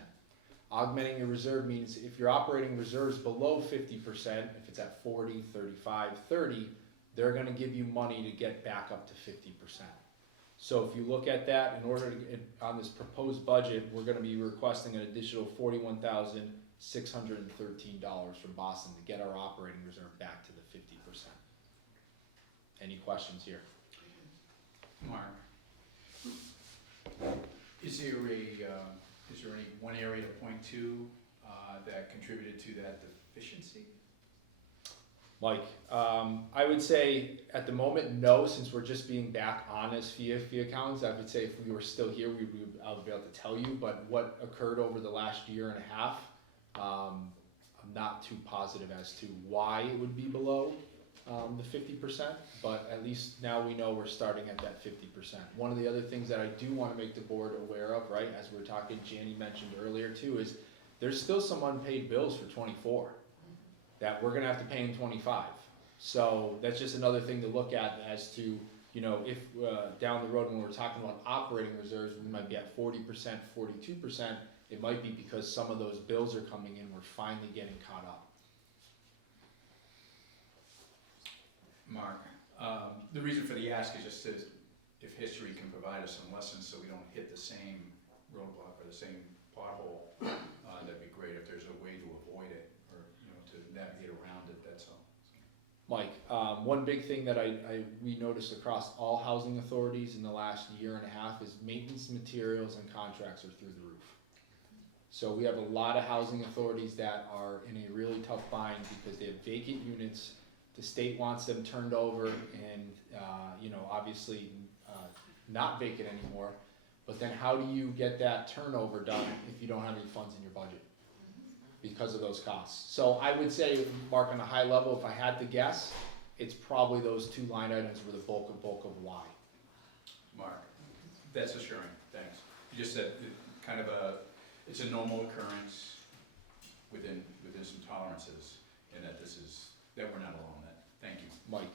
Augmenting your reserve means if you're operating reserves below 50%, if it's at 40, 35, 30, they're going to give you money to get back up to 50%. So if you look at that, in order to get on this proposed budget, we're going to be requesting an additional $41,613 from Boston to get our operating reserve back to the 50%. Any questions here? Mark, is there any one area to point to that contributed to that deficiency? Mike, I would say at the moment, no, since we're just being back on as fee accountants. I would say if we were still here, I would be able to tell you, but what occurred over the last year and a half, I'm not too positive as to why it would be below the 50%, but at least now we know we're starting at that 50%. One of the other things that I do want to make the board aware of, right, as we're talking, Janny mentioned earlier too, is there's still some unpaid bills for 24 that we're going to have to pay in 25. So that's just another thing to look at as to, if down the road when we're talking about operating reserves, we might be at 40%, 42%. It might be because some of those bills are coming in, we're finally getting caught up. Mark, the reason for the ask is just if history can provide us some lessons so we don't hit the same roadblock or the same pothole, that'd be great if there's a way to avoid it or to navigate around it, that's all. Mike, one big thing that we noticed across all housing authorities in the last year and a half is maintenance materials and contracts are through the roof. So we have a lot of housing authorities that are in a really tough bind because they have vacant units. The state wants them turned over and, obviously not vacant anymore. But then how do you get that turnover done if you don't have any funds in your budget because of those costs? So I would say, Mark, on a high level, if I had to guess, it's probably those two line items were the bulk of why. Mark, that's assuring, thanks. You just said it's a normal occurrence within some tolerances and that we're not alone in that. Thank you. Mike,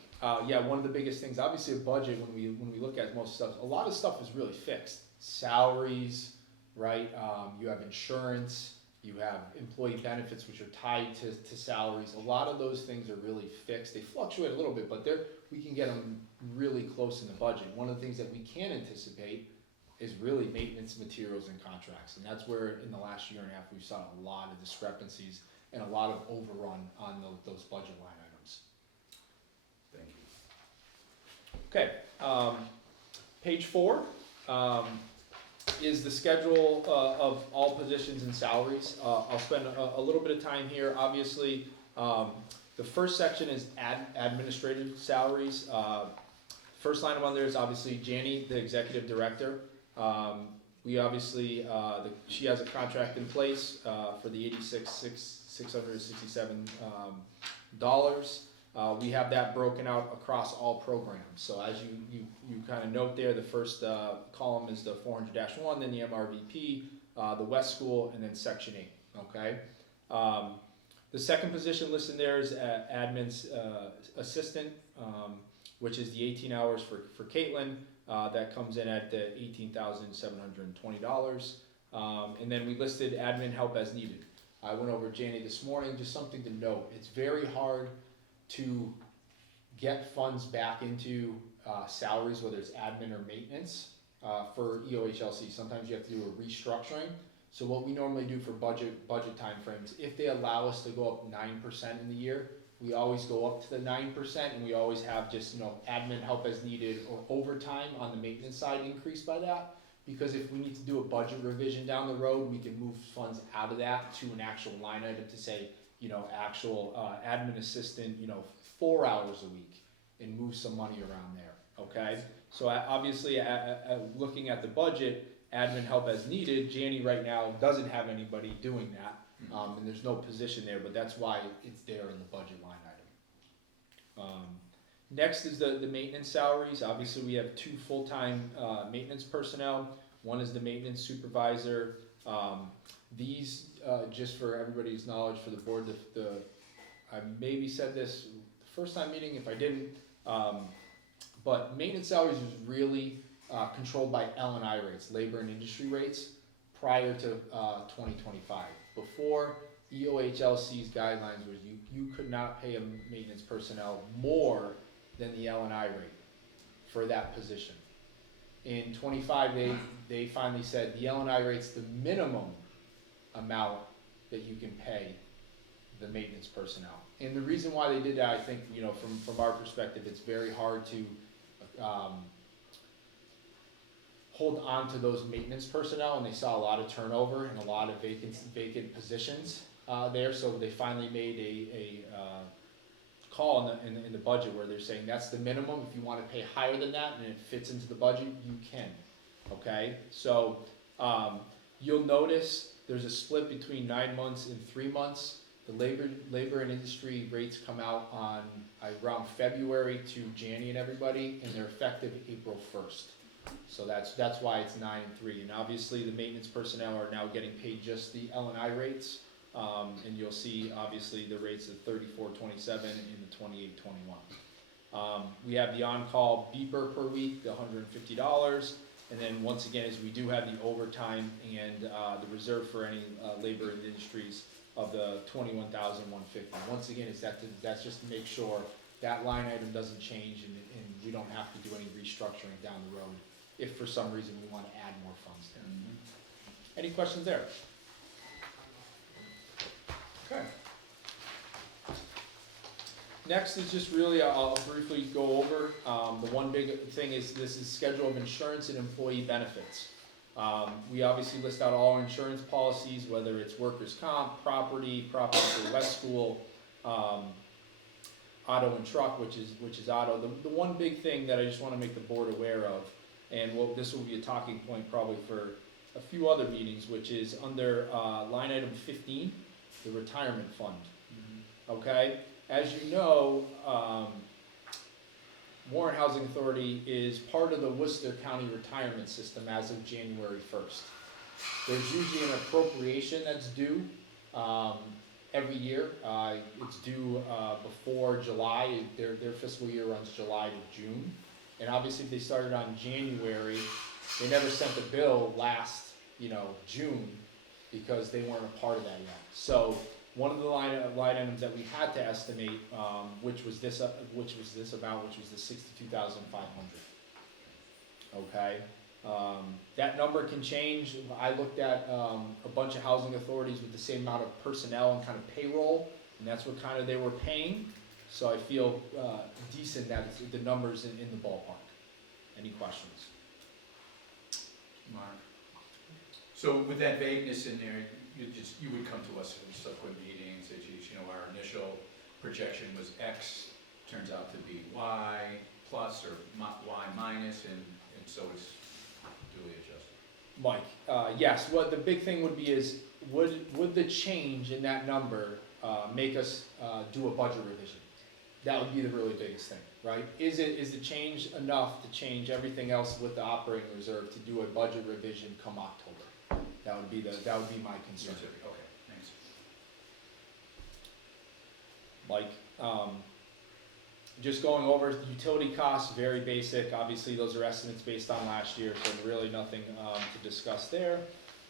one of the biggest things, obviously a budget, when we look at most stuff, a lot of stuff is really fixed. Salaries, right? You have insurance, you have employee benefits, which are tied to salaries. A lot of those things are really fixed. They fluctuate a little bit, but we can get them really close in the budget. One of the things that we can anticipate is really maintenance materials and contracts. And that's where in the last year and a half, we've saw a lot of discrepancies and a lot of overrun on those budget line items. Thank you. Okay, page 4 is the schedule of all positions and salaries. I'll spend a little bit of time here. Obviously, the first section is administrative salaries. First line on there is obviously Janie, the executive director. We obviously, she has a contract in place for the $86,667. We have that broken out across all programs. So as you kind of note there, the first column is the 400-1, then the MRVP, the West School, and then Section 8. Okay. The second position listed there is admin's assistant, which is the 18 hours for Caitlin. That comes in at the $18,720. And then we listed admin help as needed. I went over Janie this morning, just something to note. It's very hard to get funds back into salaries, whether it's admin or maintenance, for EOHLC. Sometimes you have to do a restructuring. So what we normally do for budget timeframes, if they allow us to go up 9% in the year, we always go up to the 9%, and we always have just, admin help as needed or overtime on the maintenance side increase by that. Because if we need to do a budget revision down the road, we can move funds out of that to an actual line item to say, actual admin assistant, 4 hours a week, and move some money around there, okay? So obviously, looking at the budget, admin help as needed, Janie right now doesn't have anybody doing that, and there's no position there, but that's why it's there in the budget line item. Next is the maintenance salaries. Obviously, we have 2 full-time maintenance personnel. One is the maintenance supervisor. These, just for everybody's knowledge, for the board, I maybe said this the first time meeting, if I didn't, but maintenance salaries was really controlled by L&I rates, labor and industry rates, prior to 2025. Before, EOHLC's guidelines was you could not pay a maintenance personnel more than the L&I rate for that position. In 25, they finally said the L&I rate's the minimum amount that you can pay the maintenance personnel. And the reason why they did that, I think, from our perspective, it's very hard to hold on to those maintenance personnel, and they saw a lot of turnover and a lot of vacant positions there. So they finally made a call in the budget where they're saying that's the minimum. If you want to pay higher than that and it fits into the budget, you can. Okay, so you'll notice there's a split between 9 months and 3 months. The labor and industry rates come out on around February to January and everybody, and they're effective April 1st. So that's why it's 9 and 3. And obviously the maintenance personnel are now getting paid just the L&I rates. And you'll see obviously the rates of $34.27 and the $28.21. We have the on-call beeper per week, the $150. And then once again, as we do have the overtime and the reserve for any labor and industries of the $21,150. Once again, that's just to make sure that line item doesn't change and we don't have to do any restructuring down the road if for some reason we want to add more funds there. Any questions there? Okay. Next is just really, I'll briefly go over, the one big thing is this is schedule of insurance and employee benefits. We obviously list out all our insurance policies, whether it's workers' comp, property for West School, auto and truck, which is auto. The one big thing that I just want to make the board aware of, and this will be a talking point probably for a few other meetings, which is under line item 15, the retirement fund. Okay, as you know, Warren Housing Authority is part of the Worcester County retirement system as of January 1st. There's usually an appropriation that's due every year. It's due before July. Their fiscal year runs July to June. And obviously if they started on January, they never sent the bill last, June, because they weren't a part of that yet. So one of the line items that we had to estimate, which was the 62,500. Okay, that number can change. I looked at a bunch of housing authorities with the same amount of personnel and kind of payroll, and that's what kind of they were paying. So I feel decent that the numbers in the ballpark. Any questions? Mark? So with that vagueness in there, you would come to us in subsequent meetings, that our initial projection was X, turns out to be Y plus or Y minus, and so it's duly adjusted. Mike, yes, what the big thing would be is, would the change in that number make us do a budget revision? That would be the really biggest thing, right? Is the change enough to change everything else with the operating reserve to do a budget revision come October? That would be my concern. Okay, thanks. Mike, just going over the utility costs, very basic. Obviously, those are estimates based on last year, so really nothing to discuss there.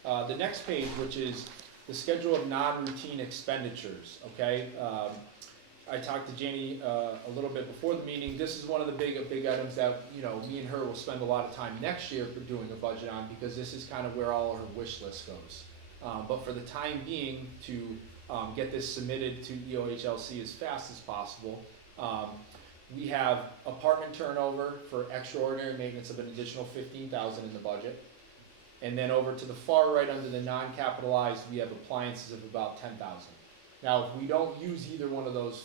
The next page, which is the schedule of non-routine expenditures, okay? I talked to Janie a little bit before the meeting. This is one of the big items that, me and her will spend a lot of time next year for doing a budget on, because this is kind of where all her wish list goes. But for the time being, to get this submitted to EOHLC as fast as possible, we have apartment turnover for extraordinary maintenance of an additional $15,000 in the budget. And then over to the far right under the non-capitalized, we have appliances of about $10,000. Now, if we don't use either one of those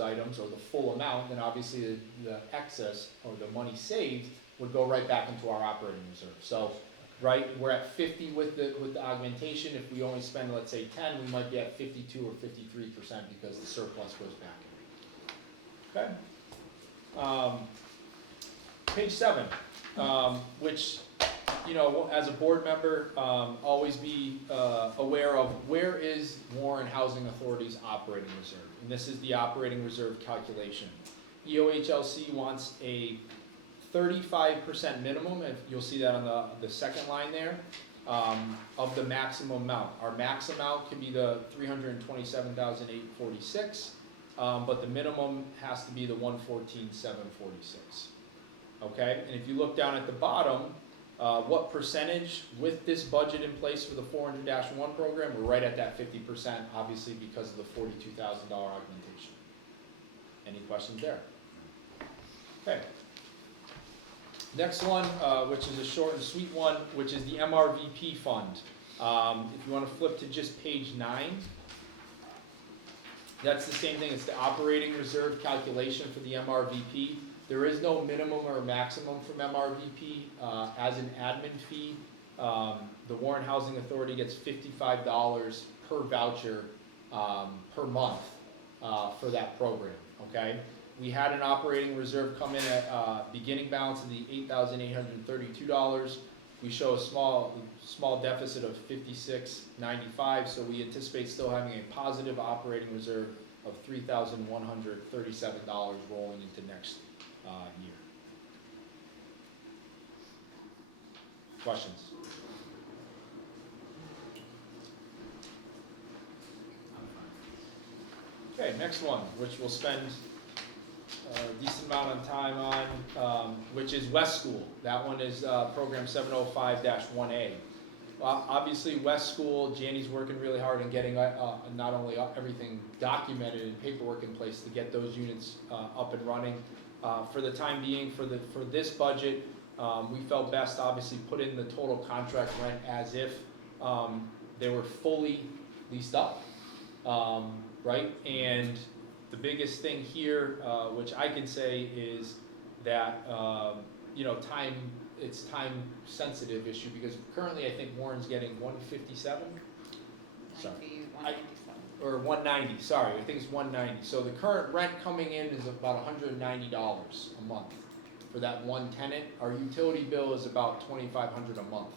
items or the full amount, then obviously the excess or the money saved would go right back into our operating reserve. So, right, we're at 50 with the augmentation. If we only spend, let's say, 10, we might be at 52 or 53% because the surplus goes back. Okay. Page 7, which, as a board member, always be aware of where is Warren Housing Authority's operating reserve. And this is the operating reserve calculation. EOHLC wants a 35% minimum, and you'll see that on the second line there, of the maximum amount. Our max amount can be the $327,846, but the minimum has to be the $114,746. Okay, and if you look down at the bottom, what percentage with this budget in place for the 400-1 program, we're right at that 50%, obviously because of the $42,000 augmentation. Any questions there? Okay. Next one, which is a short and sweet one, which is the MRVP fund. If you want to flip to just page 9, that's the same thing. It's the operating reserve calculation for the MRVP. There is no minimum or maximum from MRVP. As an admin fee, the Warren Housing Authority gets $55 per voucher per month for that program, okay? We had an operating reserve come in at beginning balance of the $8,832. We show a small deficit of $56.95, so we anticipate still having a positive operating reserve of $3,137 rolling into next year. Questions? Okay, next one, which we'll spend a decent amount of time on, which is West School. That one is program 705-1A. Obviously, West School, Jannie's working really hard on getting not only everything documented and paperwork in place to get those units up and running. For the time being, for this budget, we felt best, obviously, put in the total contract rent as if they were fully leased up, right? And the biggest thing here, which I can say, is that it's time sensitive issue, because currently I think Warren's getting 157. Sorry. 197. Or 190, sorry, I think it's 190. So the current rent coming in is about $190 a month for that one tenant. Our utility bill is about $2,500 a month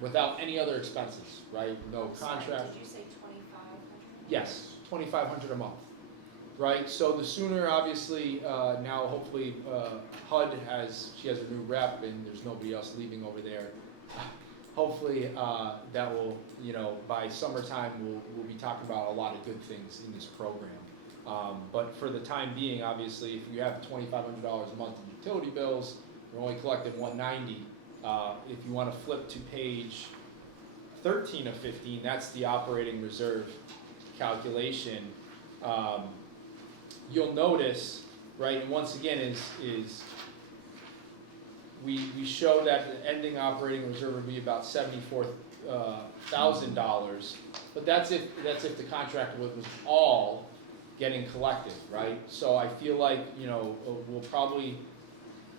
without any other expenses, right? No contract. Did you say 2,500? Yes, $2,500 a month, right? So the sooner, obviously, now hopefully HUD she has a new rep and there's nobody else leaving over there. Hopefully that will, by summertime, we'll be talking about a lot of good things in this program. But for the time being, obviously, if you have $2,500 a month in utility bills, you're only collecting $190. If you want to flip to page 13 of 15, that's the operating reserve calculation. You'll notice, right, and once again is we show that the ending operating reserve would be about $74,000, but that's if the contract was all getting collected, right? So I feel like, we'll probably,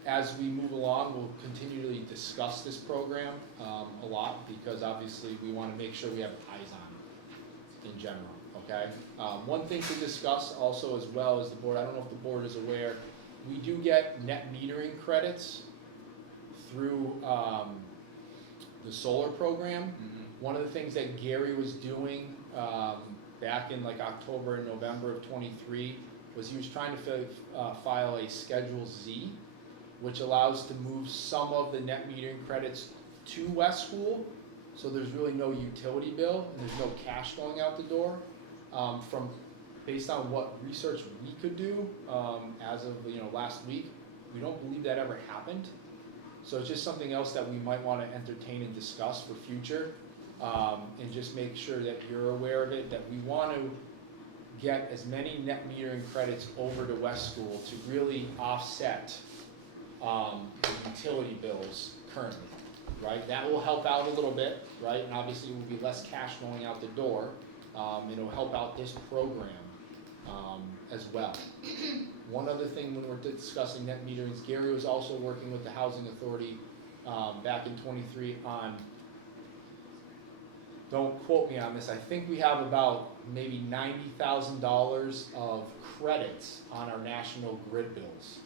as we move along, we'll continually discuss this program a lot, because obviously we want to make sure we have eyes on it in general, okay? One thing to discuss also as well as the board, I don't know if the board is aware, we do get net metering credits through the solar program. Mhm. One of the things that Gary was doing back in like October and November of '23 was he was trying to file a Schedule Z, which allows to move some of the net metering credits to West School, so there's really no utility bill and there's no cash going out the door. Based on what research we could do as of last week, we don't believe that ever happened. So it's just something else that we might want to entertain and discuss for future, and just make sure that you're aware of it, that we want to get as many net metering credits over to West School to really offset the utility bills currently, right? That will help out a little bit, right? And obviously will be less cash going out the door. It'll help out this program as well. One other thing when we're discussing net metering is Gary was also working with the Housing Authority back in '23 on, don't quote me on this, I think we have about maybe $90,000 of credits on our national grid bills.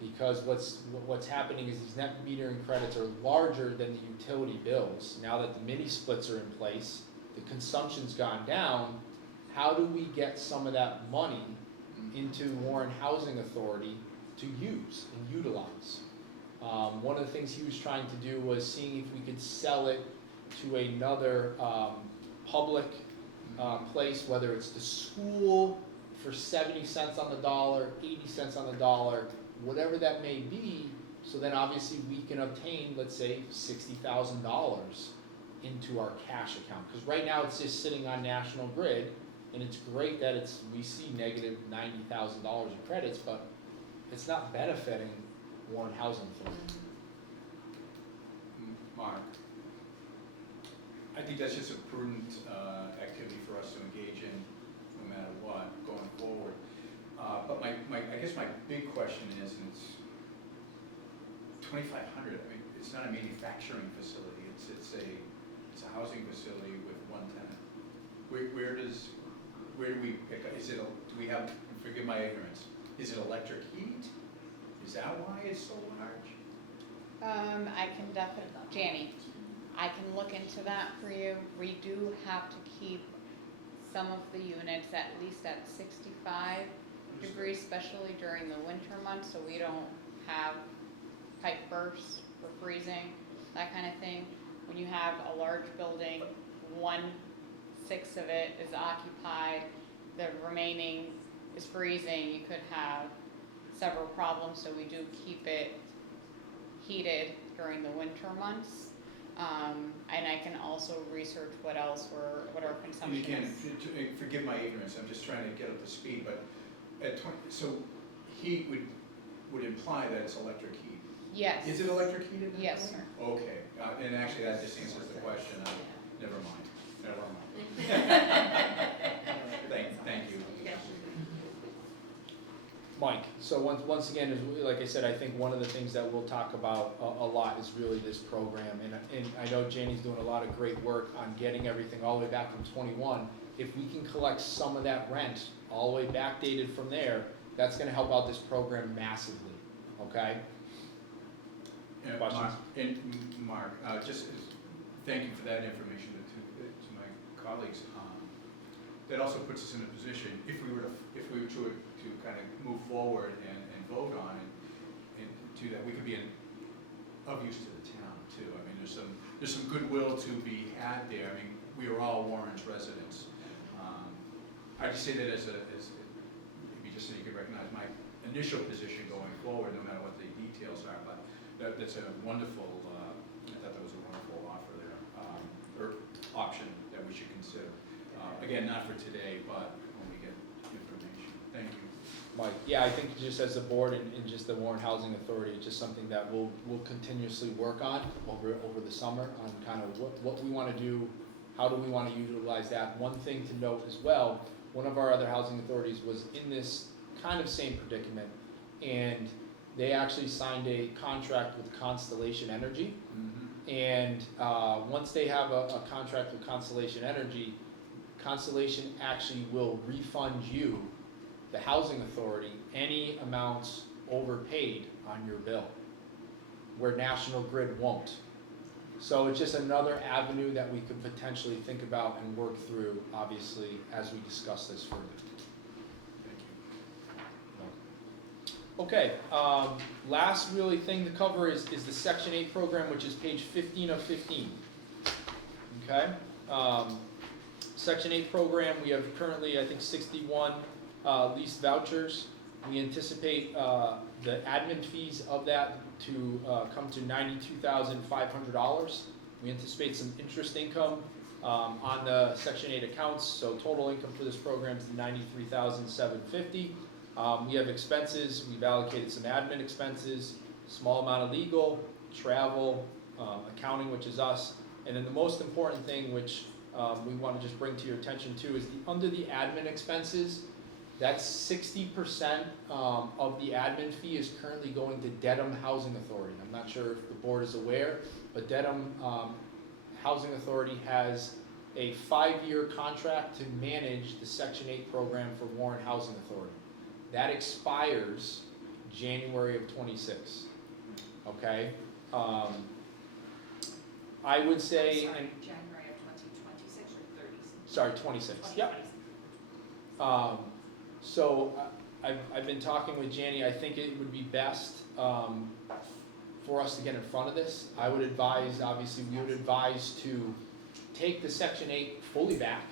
Because what's happening is these net metering credits are larger than the utility bills. Now that the mini splits are in place, the consumption's gone down, how do we get some of that money into Warren Housing Authority to use and utilize? One of the things he was trying to do was seeing if we could sell it to another public place, whether it's the school for 70 cents on the dollar, 80 cents on the dollar, whatever that may be, so then obviously we can obtain, let's say, $60,000 into our cash account. Because right now it's just sitting on National Grid, and it's great that we see negative $90,000 in credits, but it's not benefiting Warren Housing Authority. Mark? I think that's just a prudent activity for us to engage in, no matter what, going forward. But I guess my big question is, and it's 2,500. I mean, it's not a manufacturing facility. It's a housing facility with one tenant. Where do we pick up? Do we have? Forgive my ignorance. Is it electric heat? Is that why it's so large? I can definitely, Janny, I can look into that for you. We do have to keep some of the units at least at 65 degrees, especially during the winter months, so we don't have pipe bursts or freezing, that kind of thing. When you have a large building, 1/6 of it is occupied, the remaining is freezing, you could have several problems, so we do keep it heated during the winter months. And I can also research what our And consumption again, is. forgive my ignorance. I'm just trying to get up to speed. But at 20, so heat would imply that it's electric heat. Yes. Is it electric heat in that Yes, building? sir. Okay, and actually that just answers the question. Never mind. Thank you. Yeah. Mike, so once again, like I said, I think one of the things that we'll talk about a lot is really this program, and I know Janie's doing a lot of great work on getting everything all the way back from '21. If we can collect some of that rent all the way backdated from there, that's gonna help out this program massively, okay? Questions? Mark, just thank you for that information to my colleagues. That also puts us in a position, if we were to kind of move forward and vote on it, and to that, we could be of use to the town too. I mean, there's some goodwill to be had there. I mean, we are all Warren's residents. I just say that as maybe just so you can recognize my initial position going forward, no matter what the details are. But that's a wonderful. I thought that was a wonderful offer there, or option that we should consider. Again, not for today, but when we get information. Thank you. Mike. Yeah, I think just as a board and just the Warren Housing Authority, it's just something that we'll continuously work on over the summer on kind of what we wanna do, how do we wanna utilize that. One thing to note as well, one of our other housing authorities was in this kind of same predicament, and they actually signed a contract with Constellation Energy. And once they have a contract with Constellation Energy, Constellation actually will refund you, the housing authority, any amounts overpaid on your bill, where National Grid won't. So it's just another avenue that we could potentially think about and work through, obviously, as we discuss this further. Thank you. Okay, last really thing to cover is the Section 8 program, which is page 15 of 15. Okay, Section 8 program, we have currently, I think, 61 leased vouchers. We anticipate the admin fees of that to come to $92,500. We anticipate some interest income on the Section 8 accounts, so total income for this program is $93,750. We have expenses, we've allocated some admin expenses, small amount of legal, travel, accounting, which is us, and then the most important thing, which we want to just bring to your attention too, is under the admin expenses, that's 60% of the admin fee is currently going to Dedham Housing Authority. I'm not sure if the board is aware, but Dedham Housing Authority has a 5-year contract to manage the Section 8 program for Warren Housing Authority. That expires January of 26. Okay? I would say, Sorry, January of 2026 or 30? sorry, 26. Yep. So I've been talking with Janie. I think it would be best for us to get in front of this. I would advise, obviously, we would advise to take the Section 8 fully back,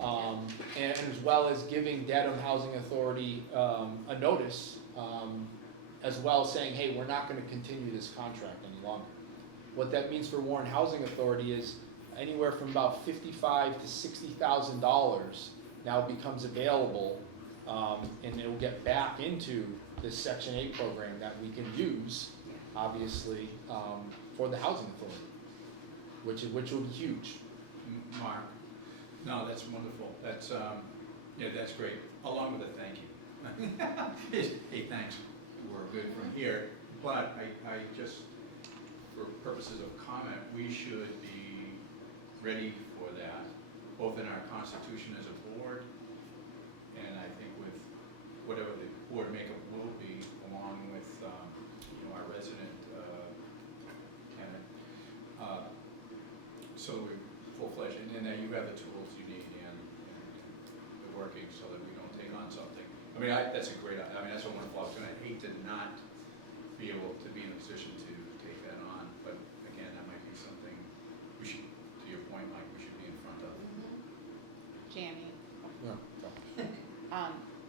and as well as giving Dedham Housing Authority a notice, as well, saying, hey, we're not going to continue this contract any longer. What that means for Warren Housing Authority is anywhere from about $55,000 to $60,000 now becomes available, and it will get back into this Section 8 program that we can use, obviously, for the Housing Authority, which will be huge. Mark, no, that's wonderful. That's, yeah, that's great, along with a thank you. Hey, thanks, we're good from here, but I just, for purposes of comment, we should be ready for that, both in our constitution as a board, and I think with whatever the board makeup will be, along with, our resident tenant, so we're full-fledged, and then you have the tools you need and the working so that we don't take on something. I mean, that's a great, that's a wonderful opportunity. I hate to not be able to be in a position to take that on, but again, that might be something we should, to your point, Mike, we should be in front of. Jamie? Yeah.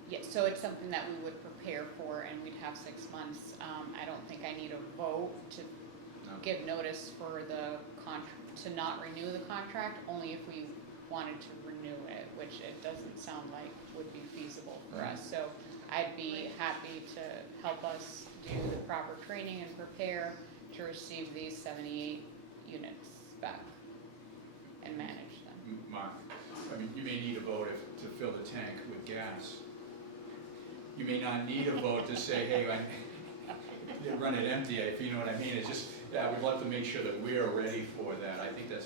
Yeah, so it's something that we would prepare for, and we'd have 6 months. I don't think I need a vote to No. give notice for the to not renew the contract, only if we wanted to renew it, which it doesn't sound like would be feasible for us. So I'd be happy to help us do the proper training and prepare to receive these 78 units back and manage them. Mark, I mean, you may need a vote to fill the tank with gas. You may not need a vote to say, hey, run it empty, if you know what I mean. It's just, yeah, we'd love to make sure that we're ready for that. I think I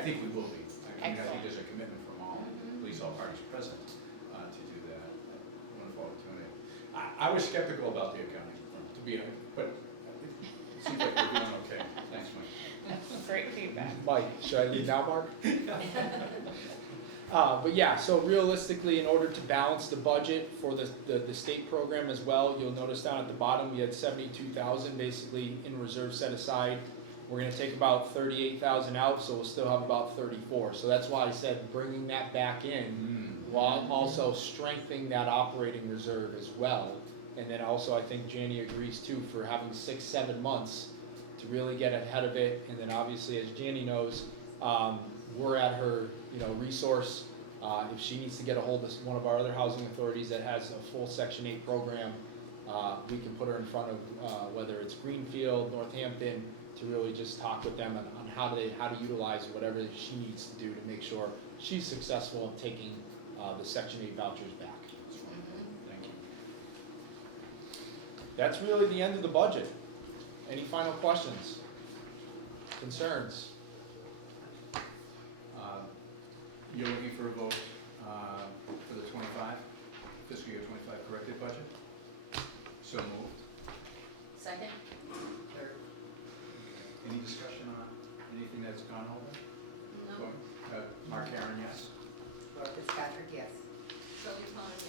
think we will be. I think there's a commitment from all, at least all parties present, to do that. Wonderful opportunity. I was skeptical about the accounting, to be honest, but it seems like we're doing okay. Thanks, Mike. Great feedback. Mike, should I leave now, Mark? But yeah, so realistically, in order to balance the budget for the state program as well, you'll notice down at the bottom, we had 72,000 basically in reserve set aside. We're gonna take about 38,000 out, so we'll still have about 34. So that's why I said bringing that back in, while also strengthening that operating reserve as well. And then also, I think Janie agrees too, for having 6-7 months to really get ahead of it. And then obviously, as Janie knows, we're at her, resource If she needs to get a hold of one of our other housing authorities that has a full Section 8 program, we can put her in front of, whether it's Greenfield, Northampton, to really just talk with them on how to utilize whatever she needs to do to make sure she's successful in taking the Section 8 vouchers back. Thank you. That's really the end of the budget. Any final questions? Concerns? You're looking for a vote for the 25, fiscal year 25 corrected budget? So moved. Second? Third. Any discussion on anything that's gone over? No. Mark Aaron, yes. Laura Fitzpatrick, yes. Shirley Klein,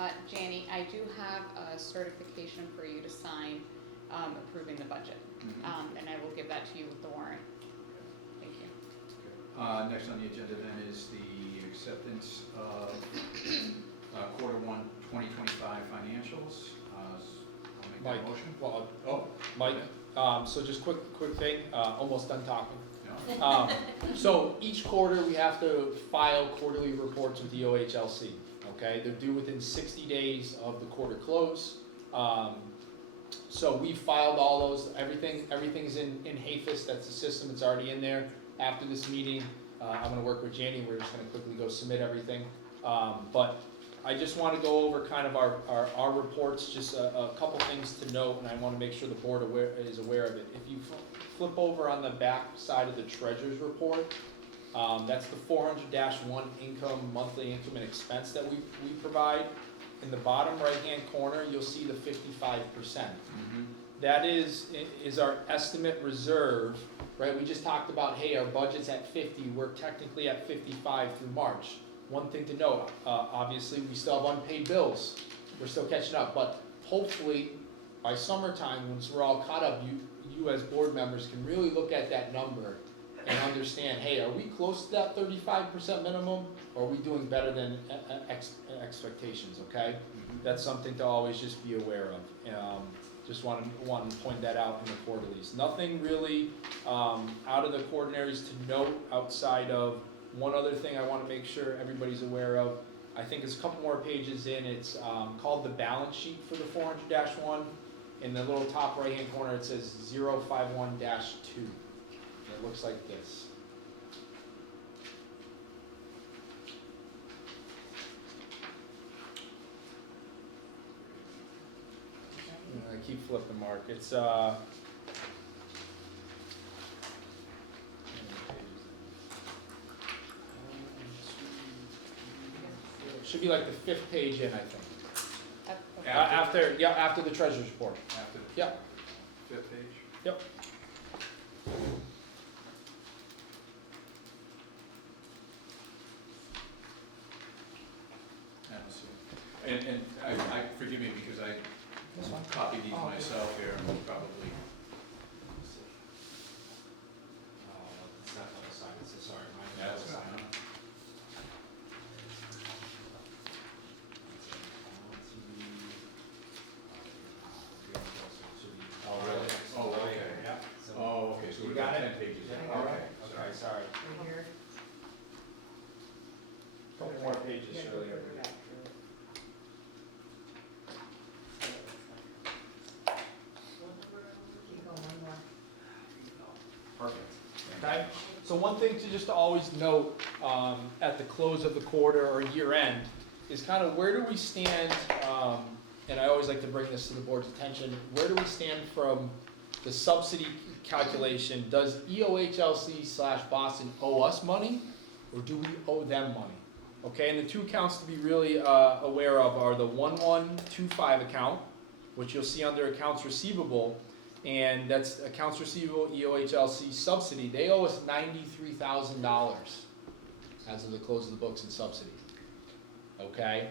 yes. Janie, I do have a certification for you to sign, approving the budget. And I will give that to you with the warrant. Thank you. Next on the agenda then is the acceptance of quarter one 2025 financials. I'll make Mike. that motion. Well, Oh, Mike, so just quick thing, almost done talking. no. So each quarter, we have to file quarterly reports with the OHLC, okay? They're due within 60 days of the quarter close. So we filed all those, everything's in HAFIS, that's the system, it's already in there. After this meeting, I'm gonna work with Janie, we're just gonna quickly go submit everything. But I just wanna go over kind of our reports, just a couple things to note, and I wanna make sure the board is aware of it. If you flip over on the back side of the treasurer's report, that's the 400-1 monthly income and expense that we provide. In the bottom right-hand corner, you'll see the 55%. That is our estimate reserve, right? We just talked about, hey, our budget's at 50, we're technically at 55 through March. One thing to note, obviously, we still have unpaid bills. We're still catching up, but hopefully, by summertime, once we're all caught up, you as board members can really look at that number and understand, hey, are we close to that 35% minimum, or are we doing better than expectations, okay? That's something to always just be aware of. Just want to point that out in the quarterlies. Nothing really out of the ordinaries to note outside of one other thing I want to make sure everybody's aware of. I think it's a couple more pages in. It's called the balance sheet for the 400-1. In the little top right-hand corner, it says 051-2. It looks like this. I keep flipping, Mark. It's should be like the 5th page in, I think. Okay. After the treasurer's report. After the Yep. 5th page? Yep. I don't see it. And I forgive me because I copied these myself here, probably. That's fine. Oh, really? Oh, okay. Oh, okay, so You we've got got it? 10 pages. Yeah. Okay, Okay, sorry. Right here. Couple more pages, Yeah, go Shirley. further back, Shirley. Keep going, one more. Perfect. Okay, so one thing to always note at the close of the quarter or year end is kind of where do we stand, and I always like to bring this to the board's attention, where do we stand from the subsidy calculation? Does EOHLC/Boston owe us money, or do we owe them money? Okay, and the two accounts to be really aware of are the 1125 account, which you'll see under accounts receivable, and that's accounts receivable EOHLC subsidy. They owe us $93,000 as of the close of the books in subsidy. Okay,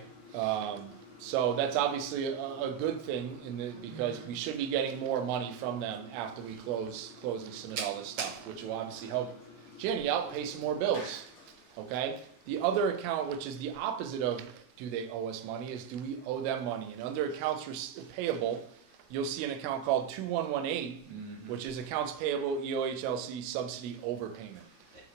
so that's obviously a good thing because we should be getting more money from them after we close and submit all this stuff, which will obviously help Jenny out pay some more bills. Okay, the other account, which is the opposite of do they owe us money, is do we owe them money? And under accounts payable, you'll see an account called 2118, which is accounts payable EOHLC subsidy overpayment.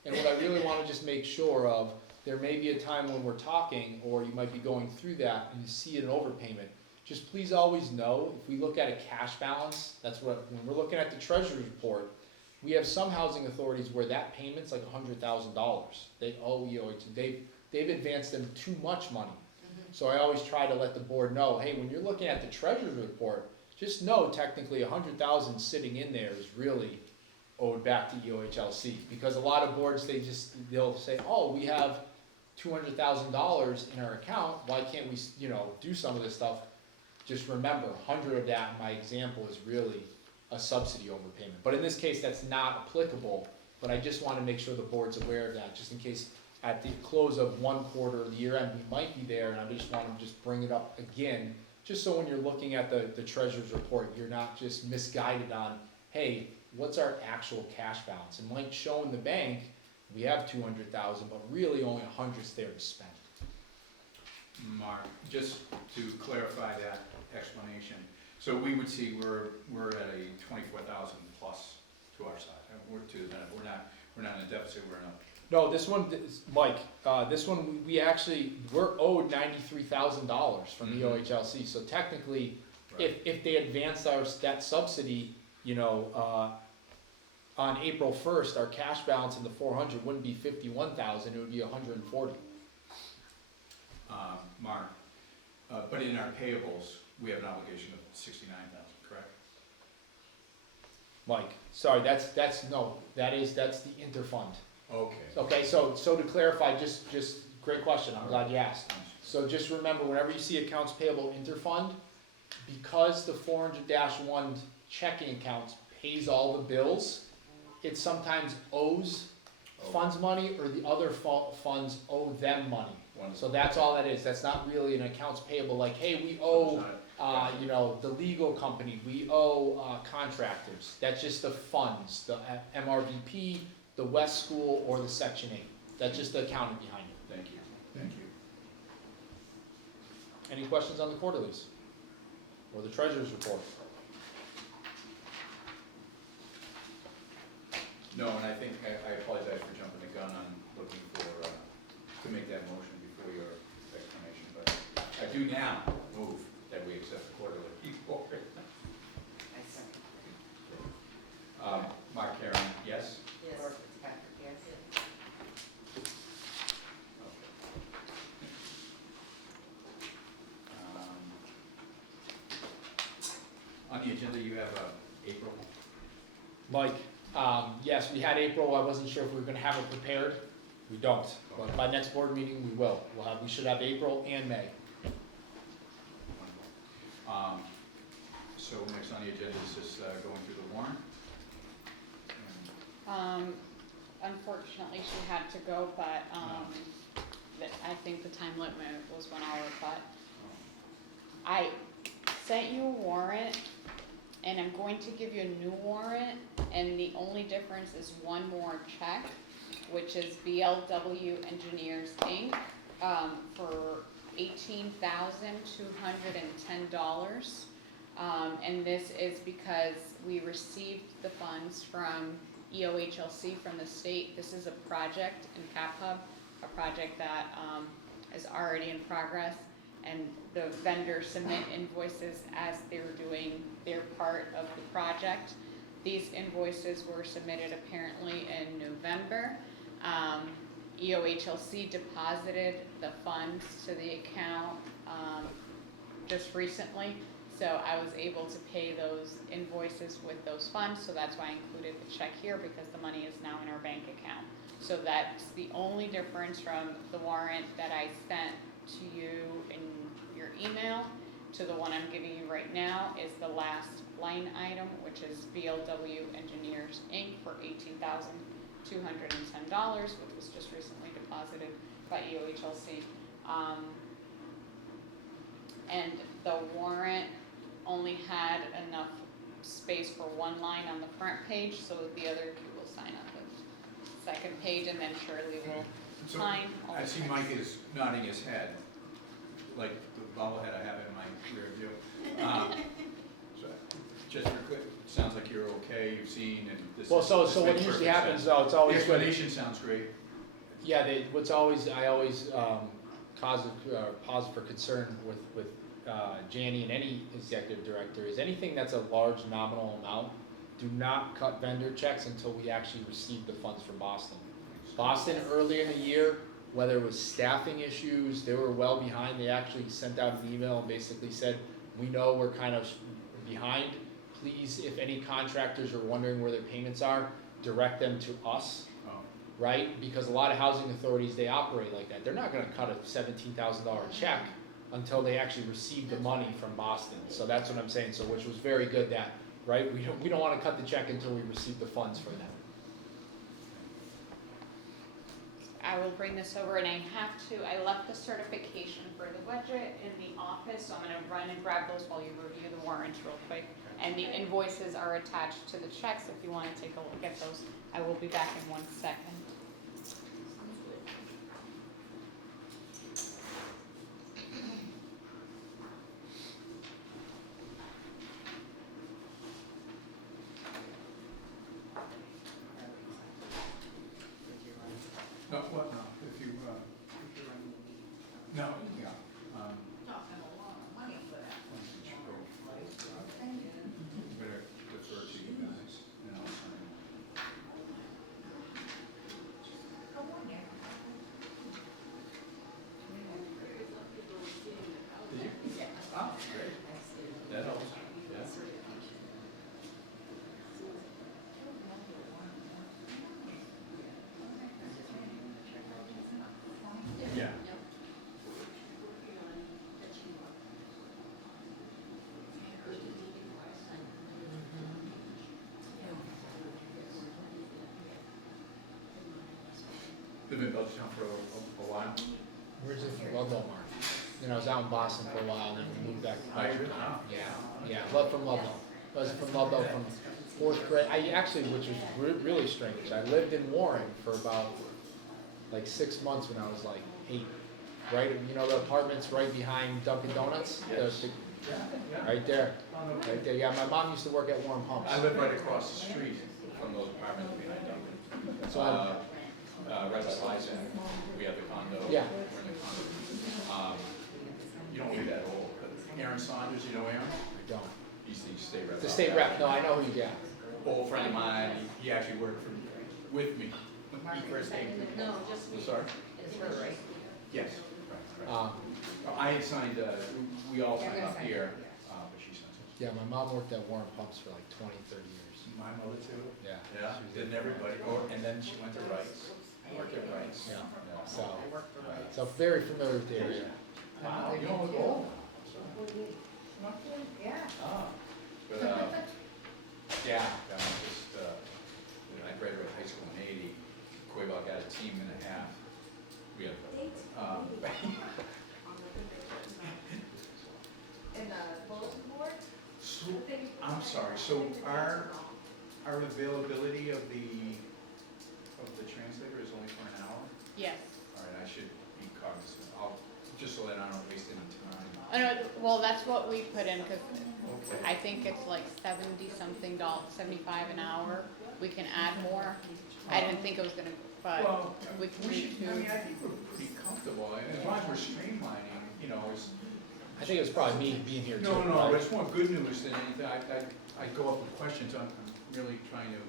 And what I really wanna just make sure of, there may be a time when we're talking, or you might be going through that and you see an overpayment. Just please always know, if we look at a cash balance, that's what, when we're looking at the treasurer's report, we have some housing authorities where that payment's like $100,000. They owe they've advanced them too much money. So I always try to let the board know, hey, when you're looking at the treasurer's report, just know technically 100,000 sitting in there is really owed back to EOHLC. Because a lot of boards, they'll say, oh, we have $200,000 in our account, why can't we, do some of this stuff? Just remember, 100 of that, in my example, is really a subsidy overpayment. But in this case, that's not applicable, but I just want to make sure the board's aware of that, just in case at the close of one quarter of the year end, we might be there, and I just want to just bring it up again, just so when you're looking at the treasurer's report, you're not just misguided on, hey, what's our actual cash balance? It might show in the bank, we have 200,000, but really only 100's there to spend. Mark, just to clarify that explanation, so we would see we're at a 24,000 plus to our side. We're not in a deficit. We're in a. No, this one, Mike. This one we're owed $93,000 from Mhm. EOHLC. So technically, Right. if they advance that subsidy, on April 1st, our cash balance in the 400 wouldn't be 51,000. It would be 140. Mark, but in our payables, we have an obligation of 69,000, correct? Mike, sorry, that's the interfund. Okay. Okay, so to clarify, just great question. I'm glad you asked. So just remember, whenever you see accounts payable interfund, because the 400-1 checking accounts pays all the bills, it sometimes owes funds money, or the other funds owe them money. So that's all that is. That's not really an accounts payable, like, hey, we owe, the legal company, we owe contractors. That's just the funds, the MRVP, the West School, or the Section 8. That's just the accounting behind it. Thank you. Thank you. Any questions on the quarterlies? Or the treasurer's report? No, and I think, I apologize for jumping the gun on looking for, to make that motion before your explanation, but I do now move that we accept the quarterly report. I second. Mark Karen, yes? Yes. Laura Fitzpatrick, yes. On the agenda, you have April. Mike, yes, we had April. I wasn't sure if we were gonna have it prepared. We don't, but by next board meeting, we will. We should have April and May. So next on the agenda is just going through the warrant. Unfortunately, she had to go, but, I think the time limit was 1 hour, but I sent you a warrant, and I'm going to give you a new warrant, and the only difference is one more check, which is BLW Engineers, Inc., for $18,210. And this is because we received the funds from EOHLC from the state. This is a project in Cap Hub, a project that is already in progress, and the vendors submit invoices as they're doing their part of the project. These invoices were submitted apparently in November. EOHLC deposited the funds to the account just recently, so I was able to pay those invoices with those funds, so that's why I included the check here, because the money is now in our bank account. So that's the only difference from the warrant that I sent to you in your email to the one I'm giving you right now, is the last line item, which is BLW Engineers, Inc. for $18,210, which was just recently deposited by EOHLC. And the warrant only had enough space for one line on the front page, so the other two will sign on the second page, and then Shirley will So, sign all I the see text. Mike is nodding his head, like the bobblehead I have in my rear view. So, just for quick, it sounds like you're okay, you've seen, and this is. Well, so this what makes usually perfect happens sense. though, it's The always good. explanation sounds great. Yeah, I always cause pause for concern with Janie and any executive director is anything that's a large nominal amount, do not cut vendor checks until we actually receive the funds from Boston. Boston earlier in the year, whether it was staffing issues, they were well behind, they actually sent out an email and basically said, we know we're kind of behind, please, if any contractors are wondering where their payments are, direct them to us. Oh, Right, because a lot of housing authorities, they operate like that, they're not gonna cut a $17,000 check until they actually receive the money from Boston, so that's what I'm saying, so which was very good that, right, we don't wanna cut the check until we receive the funds for that. I will bring this over, and I left the certification for the budget in the office, so I'm gonna run and grab those while you review the warrants real quick. And the invoices are attached to the checks, if you wanna take a look at those. I will be back in 1 second. no, what, no, if you, no, yeah, better defer to you guys, and I'll sign. Did you? Oh, great. That helps, yeah. Yeah. Lived in Belchertown for a while. Where's it from Ludlow? Then I was out in Boston for a while, and then we moved back to I Belgium. Wow. Yeah, love from Ludlow. I was from Ludlow from 4th grade. I actually, which was really strange, I lived in Warren for about like 6 months when I was like 8. Right, you know the apartments right behind Dunkin' Donuts? Yes. The- Yeah. Right there, right there. Yeah, my mom used to work at Warren Pumps. I live right across the street from those apartments behind Dunkin'. So I- Right beside that, we have the condo. Yeah. We're in the condo. You don't look that old, but Aaron Saunders, you know Aaron? I don't. He's the state rep. The state rep, no, I know who you got. Old friend of mine, he actually worked with me when he first came. No, just me. Sorry? It's her, right? Yes. Right. I had signed, we all You're signed gonna up sign here, it, but she signed it. Yeah, my mom worked at Warren Pumps for like 20, 30 years. My mother too. Yeah. Yeah, didn't everybody, and then she went to Rice, worked at Rice. Yeah. Yeah. So, I work for her. so very familiar with the area. Wow, you don't look old. Yeah. Ah, but, yeah, I mean, just, I graduated high school in '80, Quabog got a team and a half. We have, In the bulletin board? so, I'm sorry, so our availability of the translator is only for an hour? Yes. All right, I should be cognizant, just so that I don't waste any time. Oh, no, well, that's what we put in, because Okay. I think it's like $70-something, $75 an hour. We can add more. I didn't think it was gonna, but Well, we can we do should, I mean, I think we're pretty comfortable, and as long as we're streamlining, you know, it's. I think it was probably me being here too. No, right? it's more good news than anything, I go up with questions, I'm really trying to,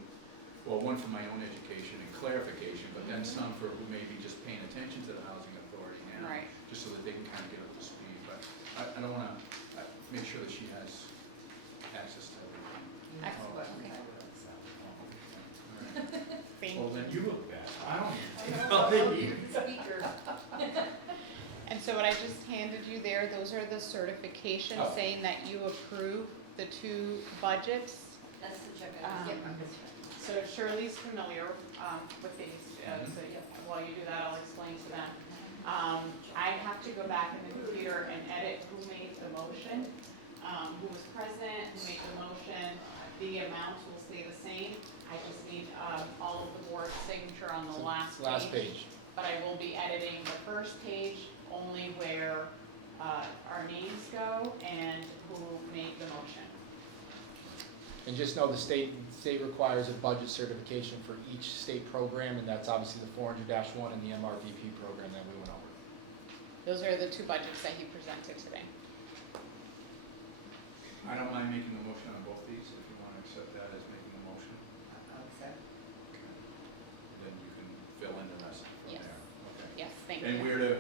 well, one for my own education and clarification, but then some for who may be just paying attention to the housing authority now. Right. Just so that they can kind of get up to speed, but I don't wanna, make sure that she has access to everything. Excellent, okay. All right. Thank Well, you. then you look bad, I don't even. Speaker. And so what I just handed you there, those are the certifications Oh. saying that you approve the 2 budgets. That's the check I Um, was. Yep, I'm just. So Shirley's familiar with these, so while you do that, I'll explain to them. I have to go back in the computer and edit who made the motion, who was present, who made the motion. The amounts will stay the same. I just need all of the board's signature on the So, last page. Last page. But I will be editing the first page only where our names go and who made the motion. And just know the state requires a budget certification for each state program, and that's obviously the 400-1 and the MRVP program that we went over. Those are the two budgets that he presented today. I don't mind making a motion on both these, if you want to accept that as making a motion. I'll accept. Okay. Then you can fill in the rest from Yes. there. Okay. Yes, thank And you. we're to,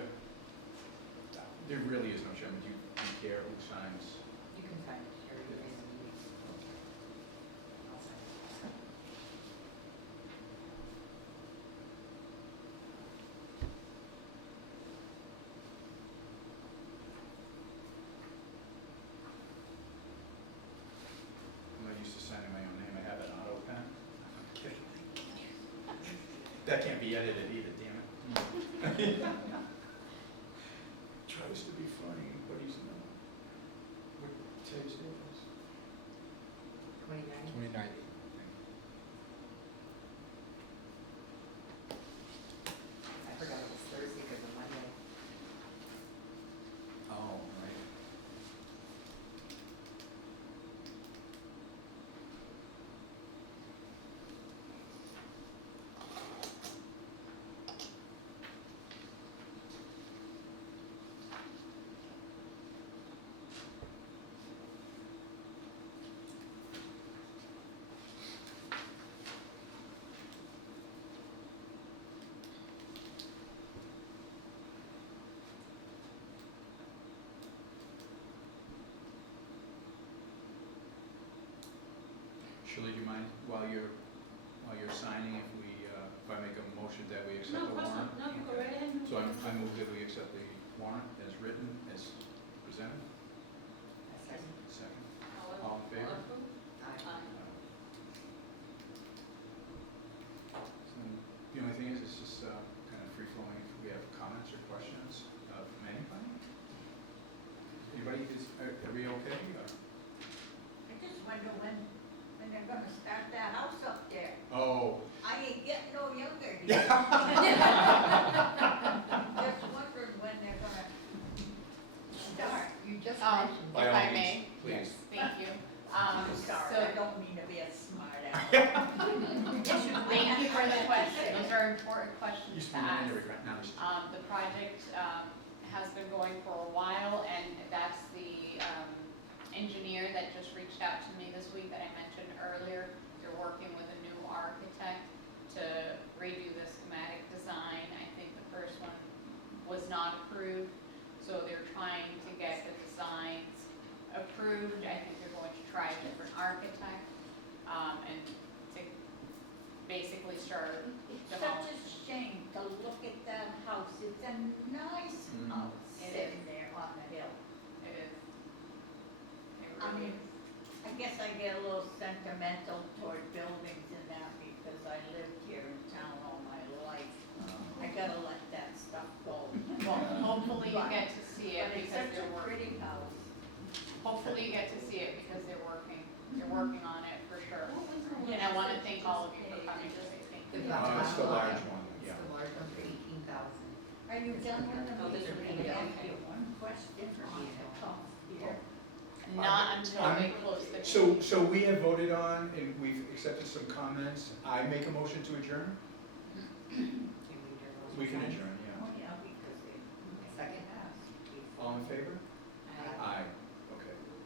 there really is no chairman, do you care who signs? You can sign it, Sherry, and you. I'll sign it. I'm not used to signing my own name, I have an auto pen. I'm kidding. That can't be edited either, damn it. Tries to be funny, but he's not. What today's date is? 29. 29. I forgot it was Thursday because of Monday. Oh, right. Shirley, do you mind, while you're signing, if we, if I make a motion that we accept No, the of course warrant? not, no, you go right ahead. So I move that we accept the warrant as written, as presented. I second. Second. All All in favor? approved? Aye. The only thing is, it's just kind of free flowing, if we have comments or questions from anybody? Anybody, are we okay? I just wonder when they're gonna start that house up there. Oh, I ain't getting no younger. Just wondering when they're gonna start. You just Um, mentioned. By If all I means, may, please. thank you. I'm sorry, So I don't mean to be a smart aleck. thank you for the question. Those are important questions used to to be ask. in regret, now it's. The project has been going for a while, and that's the engineer that just reached out to me this week that I mentioned earlier. They're working with a new architect to redo the schematic design. I think the first one was not approved, so they're trying to get the designs approved. I think they're going to try a different architect, and to basically start It's demolishing. such a shame to look at that house. It's a nice Mhm. house It sitting there on the hill. It is. It I really mean, I guess I get a little sentimental toward buildings and that because I lived here in town all my life. I gotta let that stuff go. Well, hopefully you get to see it But it's because such a they're working. pretty house. Hopefully you get to see it because they're working on it for sure. What was the one And I want to that thank you all of just you for paid? coming to say thank The you. It's the large one, It's yeah. the large one for 18,000. Are you done with the Oh, this meeting? one, Can I yeah, ask okay. you one question on the cost here? Not until they close the. So we have voted on, and we've accepted some comments. I make a motion to adjourn? Can we adjourn? We can adjourn, yeah. Oh, yeah, because they Second. asked. All in favor?